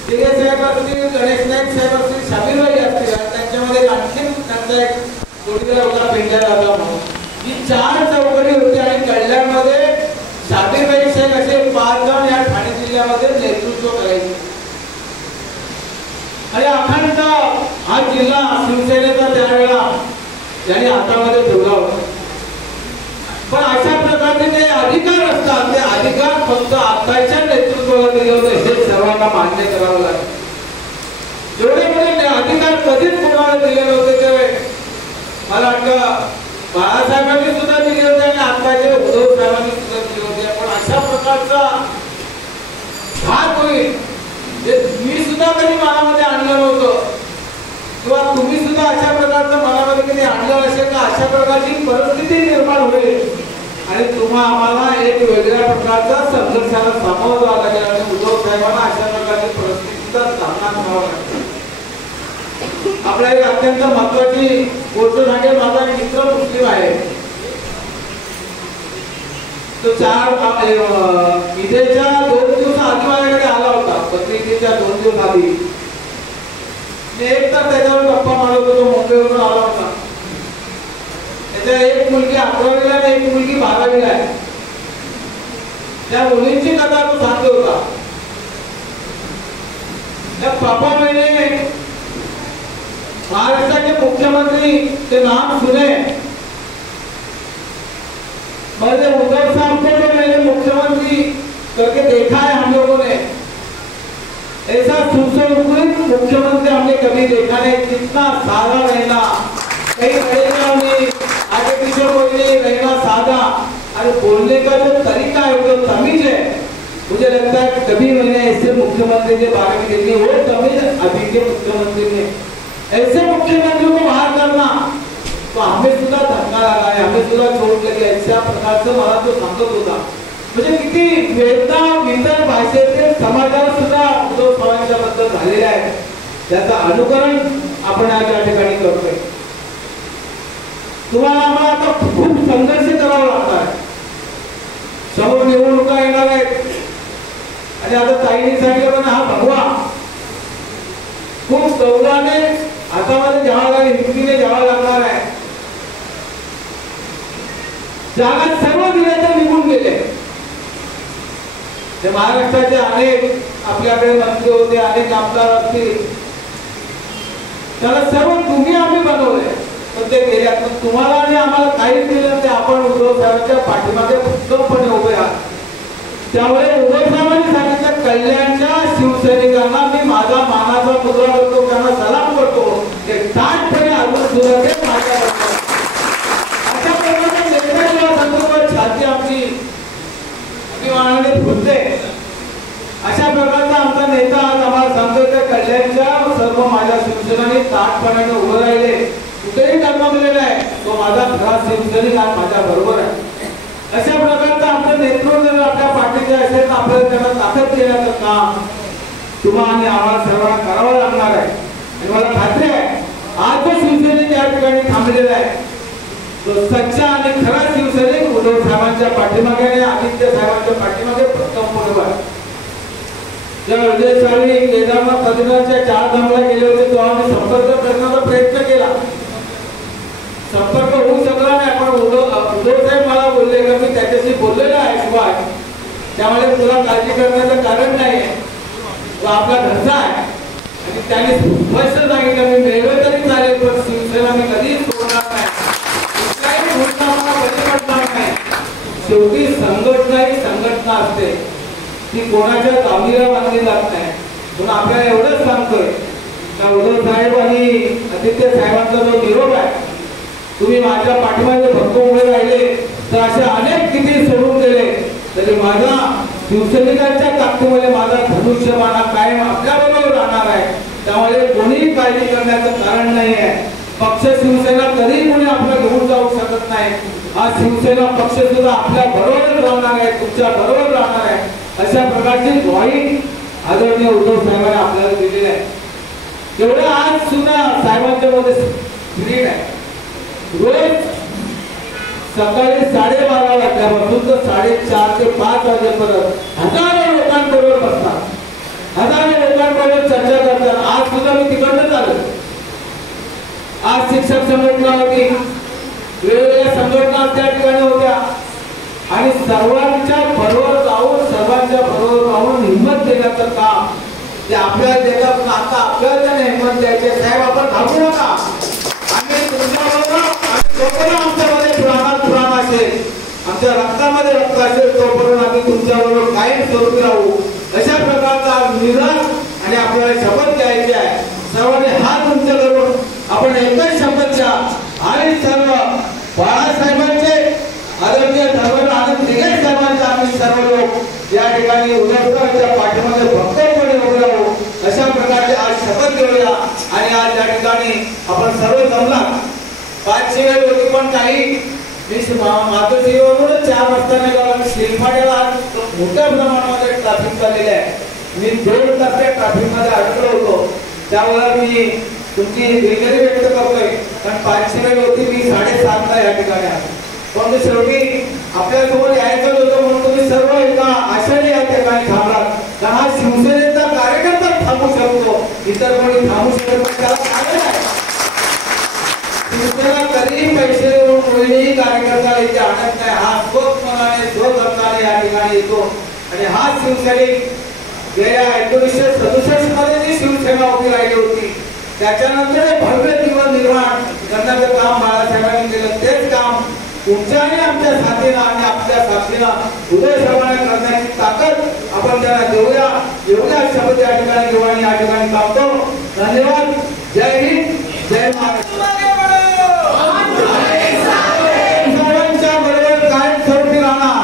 दिघे साहेब असतील, गणेश नाईक साहेब असतील, शामीरबाई असतील, त्यांच्यामध्ये आणखी त्यांचा एक जोडीदार होता पेंढारा म्हणून. ही 4 चौकडी होती आणि कल्याणमध्ये शामीरबाई साहेब असे 5 जण या ठाणे जिल्ह्यामध्ये नेतृत्व करायचे. आणि अखंड हा जिल्हा शिवसेनेचा त्यावेळेला त्यांनी हातामध्ये ठेवला होता. पण अशा प्रकारचे जे अधिकार असतात ते अधिकार फक्त आताच्या नेतृत्वाला दिले होते हे सर्वांना मान्य करावं लागेल. जेवढे मोठे अधिकार कधीच कोणाला दिले नव्हते ते मला वाटतं बाळासाहेबांनी सुद्धा दिले होते आणि आताचे उद्धव साहेबांनी सुद्धा दिले होते. पण अशा प्रकारचा भाग होईल मी सुद्धा कधी मनामध्ये आणलं नव्हतं, किंवा तुम्ही सुद्धा अशा प्रकारचं मनामध्ये कधी आणलं असेल का अशा प्रकारची परिस्थिती निर्माण होईल आणि तुम्हा आम्हाला एक वेगळ्या प्रकारचा संघर्षाला सामोरं जावं लागेल. आणि उद्धव साहेबांना अशा प्रकारची परिस्थितीचा सामना करावा लागतो. आपल्या एक अत्यंत महत्वाची गोष्ट सांगेल. माझा मित्र मुस्लिम आहे, तो 4 ईदेच्या 2 दिवस आधी माझ्याकडे आला होता. पत्रिकेच्या 2 दिवस आधी मी एक तर त्याच्यावर गप्पा मारत होतो. मुंबईवरून आला होता. त्याच्या एक मुलगी 11वीला आणि एक मुलगी 12वीला आहे. त्या मुलींची कथा तो सांगत होता. त्या पापा महिने महाराष्ट्र के मुख्यमंत्री के नाम सुने, मुझे उद्धव साहब को तो मैंने मुख्यमंत्री करके देखा है हम लोगों ने, ऐसा सुसंस्कृत मुख्यमंत्री हमने कभी देखा नहीं। कितना सादा रहना, कहीं रहेगा नहीं, आगे पीछे कोई नहीं, रहना सादा, और बोलने का जो तरीका है, जो तमीज है, मुझे लगता है कभी मैंने ऐसे मुख्यमंत्री के बारे में देखी। वो तमीज अभी के मुख्यमंत्री ने, ऐसे मुख्यमंत्री को बाहर करना तो हमें सुद्धा धक्का लगा है, हमें सुद्धा चोट लगी। अशा प्रकारचं मला तो सांगत होता, म्हणजे किती वेदना इतर भाषेतील समाजाला सुद्धा उद्धव साहेबांच्या बद्दल झालेला आहे, त्याचं अनुकरण आपण आज या ठिकाणी करतोय। तुम्हाला आम्हाला आता खूप संघर्ष करावा लागणार आहे, समोर निवडणुका येणार आहेत, आणि आता ताईंनी सांगितलं पण हा भगवा खूप दौराने हातामध्ये घ्यावा लागेल, हिमतीने घ्यावा लागणार आहे। जागा सर्व दिले तर निघून गेले, महाराष्ट्राचे अनेक आपल्याकडे मंत्री होते, अनेक आमदार असतील, त्याला सर्व तुम्ही आम्ही बनवले, पण ते गेल्यात। पण तुम्हाला आणि आम्हाला काहीच दिलं ते आपण उद्धव साहेबांच्या पाठीमागे भक्कमपणे उभे आहात। त्यामुळे उद्धव साहेबांनी सांगितलं, कल्याणच्या शिवसैनिकांना मी माझा मानाचा मुद्रा करतो, त्यांना सलाम करतो, ते ताटपणे अजून सुरक्षित माझ्या अशा प्रकारच्या नेत्याच्या संदर्भात छाती आमची अभिमानाने फुलते। अशा प्रकारचा आमचा नेता आज आम्हाला सांगतो, त्या कल्याणच्या सर्व माझ्या शिवसेनाने ताटपणाने उभं राहिले, कुठेही डगमगलेला आहे, तो माझा खरा शिवसैनिक आज माझ्या बरोबर आहे। अशा प्रकारचं आपलं नेतृत्व जर आपल्या पाठीचे असेल तर आपल्याला त्यांना ताकद देण्याचं काम तुम्हाला आणि आम्हाला सर्वांना करावं लागणार आहे। आणि मला खात्री आहे आज जो शिवसैनिक या ठिकाणी थांबलेला आहे, तो सच्चा आणि खरा शिवसैनिक उद्धव साहेबांच्या पाठीमागे आणि आदित्य साहेबांच्या पाठीमागे भक्कमपणे आहे। जेव्हा विजय साळवी केदारनाथ बद्रीनाथच्या 4 धामला गेले होते, तेव्हा आम्ही संपर्क करण्याचा प्रयत्न केला, संपर्क होऊ शकला नाही। पण उद्धव साहेब मला बोलले की मी त्याच्याशी बोललेलो आहे शिवाय, त्यामुळे तुला काळजी करण्याचं कारण नाही, तो आपला घरचा आहे। आणि त्याने स्पष्ट सांगितलं, मी मेलो तरी चालेल पण शिवसेना मी कधीच सोडणार नाही, कुठलाही घोषणा मला बळी पडणार नाही। शेवटी संघटना ही संघटना असते, ती कोणाच्या दावणीला बांधली जात नाही। म्हणून आपल्याला एवढंच सांगतोय का उद्धव साहेब आणि आदित्य साहेबांचा जो निरोप आहे, तुम्ही माझ्या पाठीमागे भक्कम उभे राहिले तर असे अनेक किती सोडून गेले तरी माझा शिवसैनिकांच्या ताकदीमुळे माझा धनुष्यबाण कायम आपल्या बरोबर राहणार आहे। त्यामुळे कोणीही काळजी करण्याचं कारण नाही आहे। पक्ष शिवसेना कधीही कोणी आपल्याला घेऊन जाऊ शकत नाही। हा शिवसेना पक्ष सुद्धा आपल्या बरोबर राहणार आहे, तुमच्या बरोबर राहणार आहे, अशा प्रकारची ग्वाही आदरणीय उद्धव साहेबांनी आपल्याला दिलेली आहे। एवढं आज सुद्धा साहेबांच्या मध्ये स्पिरिट आहे। रोज सकाळी 12:30 वाजल्यापासून तर 4:30 ते 5 वाजेपर्यंत हजारो लोकांबरोबर बसतात, हजारो लोकांबरोबर चर्चा करतात। आज सुद्धा मी तिकडनं आलो, आज शिक्षक संघटना होती, वेगवेगळ्या संघटना त्या ठिकाणी होत्या, आणि सर्वांच्या बरोबर जाऊन सर्वांच्या बरोबर राहून हिंमत देण्याचं काम ते आपल्याला देतात। पण आता आपल्याला त्यांना हिंमत द्यायची, साहेब आपण थांबू नका, आम्ही तुमच्याबरोबर आमच्यामध्ये प्राण असेल, आमच्या रक्तामध्ये रक्त असेल, तोपर्यंत आम्ही तुमच्याबरोबर कायम स्वरूपी राहू। अशा प्रकारचा निर्णय आणि आपल्याला शपथ घ्यायची आहे। सर्वांनी हात उंच करून आपण एकच शपथ घ्या, आणि सर्व बाळासाहेबांचे आदरणीय धर्मवीर आनंद दिघे साहेबांचे आम्ही सर्व लोक या ठिकाणी उद्धवच्या पाठीमध्ये भक्कमपणे उभे राहू, अशा प्रकारचे आज शपथ घेऊया। आणि आज या ठिकाणी आपण सर्व जमला 5 वेळ होती, पण काही मातोश्रीवरून 4 वाजता निघाला, शिरफाट्याला मोठ्या प्रमाणामध्ये ट्रॅफिक चाललेले आहे। मी 2 तास त्या ट्रॅफिक मध्ये अडकलो होतो, त्यामुळे मी तुमची दिलगिरी व्यक्त करतोय, कारण 5 वेळ होती, मी 7:30 या ठिकाणी आलो। पण शेवटी आपल्यासोबत यायचं होतं म्हणून तुम्ही सर्व एका आशेने या ठिकाणी थांबलात, कारण हा शिवसेनेचा कार्यकर्ता थांबू शकतो, इतर कोणी थांबू शकत नाही, त्याला कारण आहे। शिवसेना कधीही पैसे देऊन कोणीही कार्यकर्ता इथे आणत नाही, हा स्वमनाने स्वधर्माने या ठिकाणी येतो। आणि हा शिवसैनिक गेल्या 1967 मध्ये जी शिवसेना उभी राहिली होती, त्याच्यानंतर भव्य दिवस निर्माण करण्याचं काम बाळासाहेबांनी केलं. तेच काम तुमच्या आणि आमच्या साथीनं आणि आपल्या साथीनं उदय साहेबांना करण्याची ताकद आपण त्यांना देऊया. एवढ्या शब्द या ठिकाणी घेऊ आणि या ठिकाणी थांबतो. धन्यवाद. जय हिंद, जय महाराष्ट्र. साहेबांच्या बरोबर कायम स्वरूपी राहणार.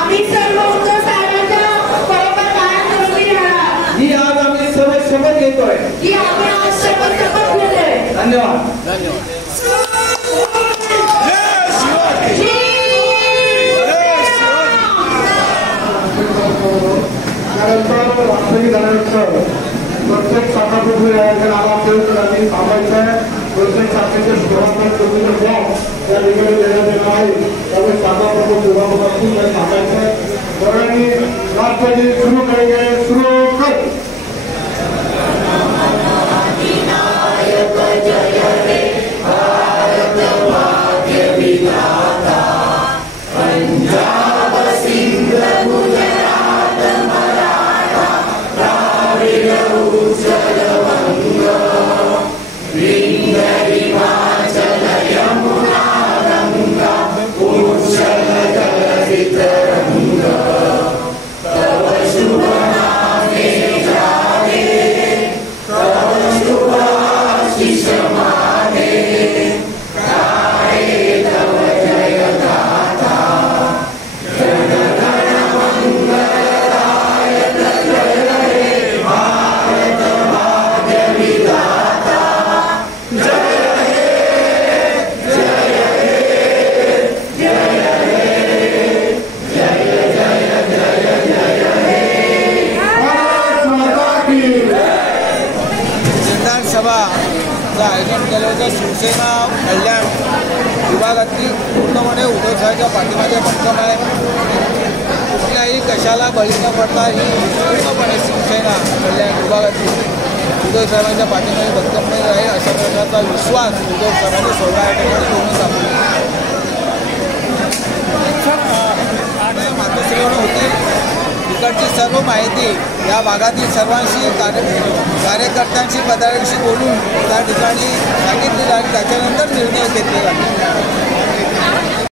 आम्ही सर्व उद्धव साहेबांच्या बरोबर कायम स्वरूपी राहणार. ही आज आम्ही सर्व शपथ घेतोय. ही आम्ही आज शपथ घेतोय. धन्यवाद. त्यानंतर वास्तविक झाल्यानंतर प्रत्येक शाखाप्रभू या नावा ठेवून थांबायचं आहे. प्रत्येक शाखेचे सुरुवात त्या ठिकाणी देण्यात येणार आहे. त्यामुळे शाखाप्रभू सुरुवातीपासून थांबायचं आहे. सगळ्यांनी राष्ट्रवादी सुरू करेंगे. सुरू कर. आयोजन केलं होतं. शिवसेना कल्याण विभागातील पूर्णपणे उद्धव साहेबांच्या पाठीमागे भक्कम आहे. कुठल्याही कशाला बळी न पडता ही पूर्णपणे शिवसेना कल्याण विभागातील उद्धव साहेबांच्या पाठीमागे भक्कमपणे राहील अशा प्रकारचा विश्वास उद्धव साहेबांनी 16 ठिकाणी करून दाखवला. मातोश्रीवर होती. तिकडची सर्व माहिती या भागातील सर्वांशी कार्यकर्त्यांशी पदाधिकाऱ्यांशी बोलून त्या ठिकाणी सांगितली आणि त्याच्यानंतर निर्णय घेतले जाते.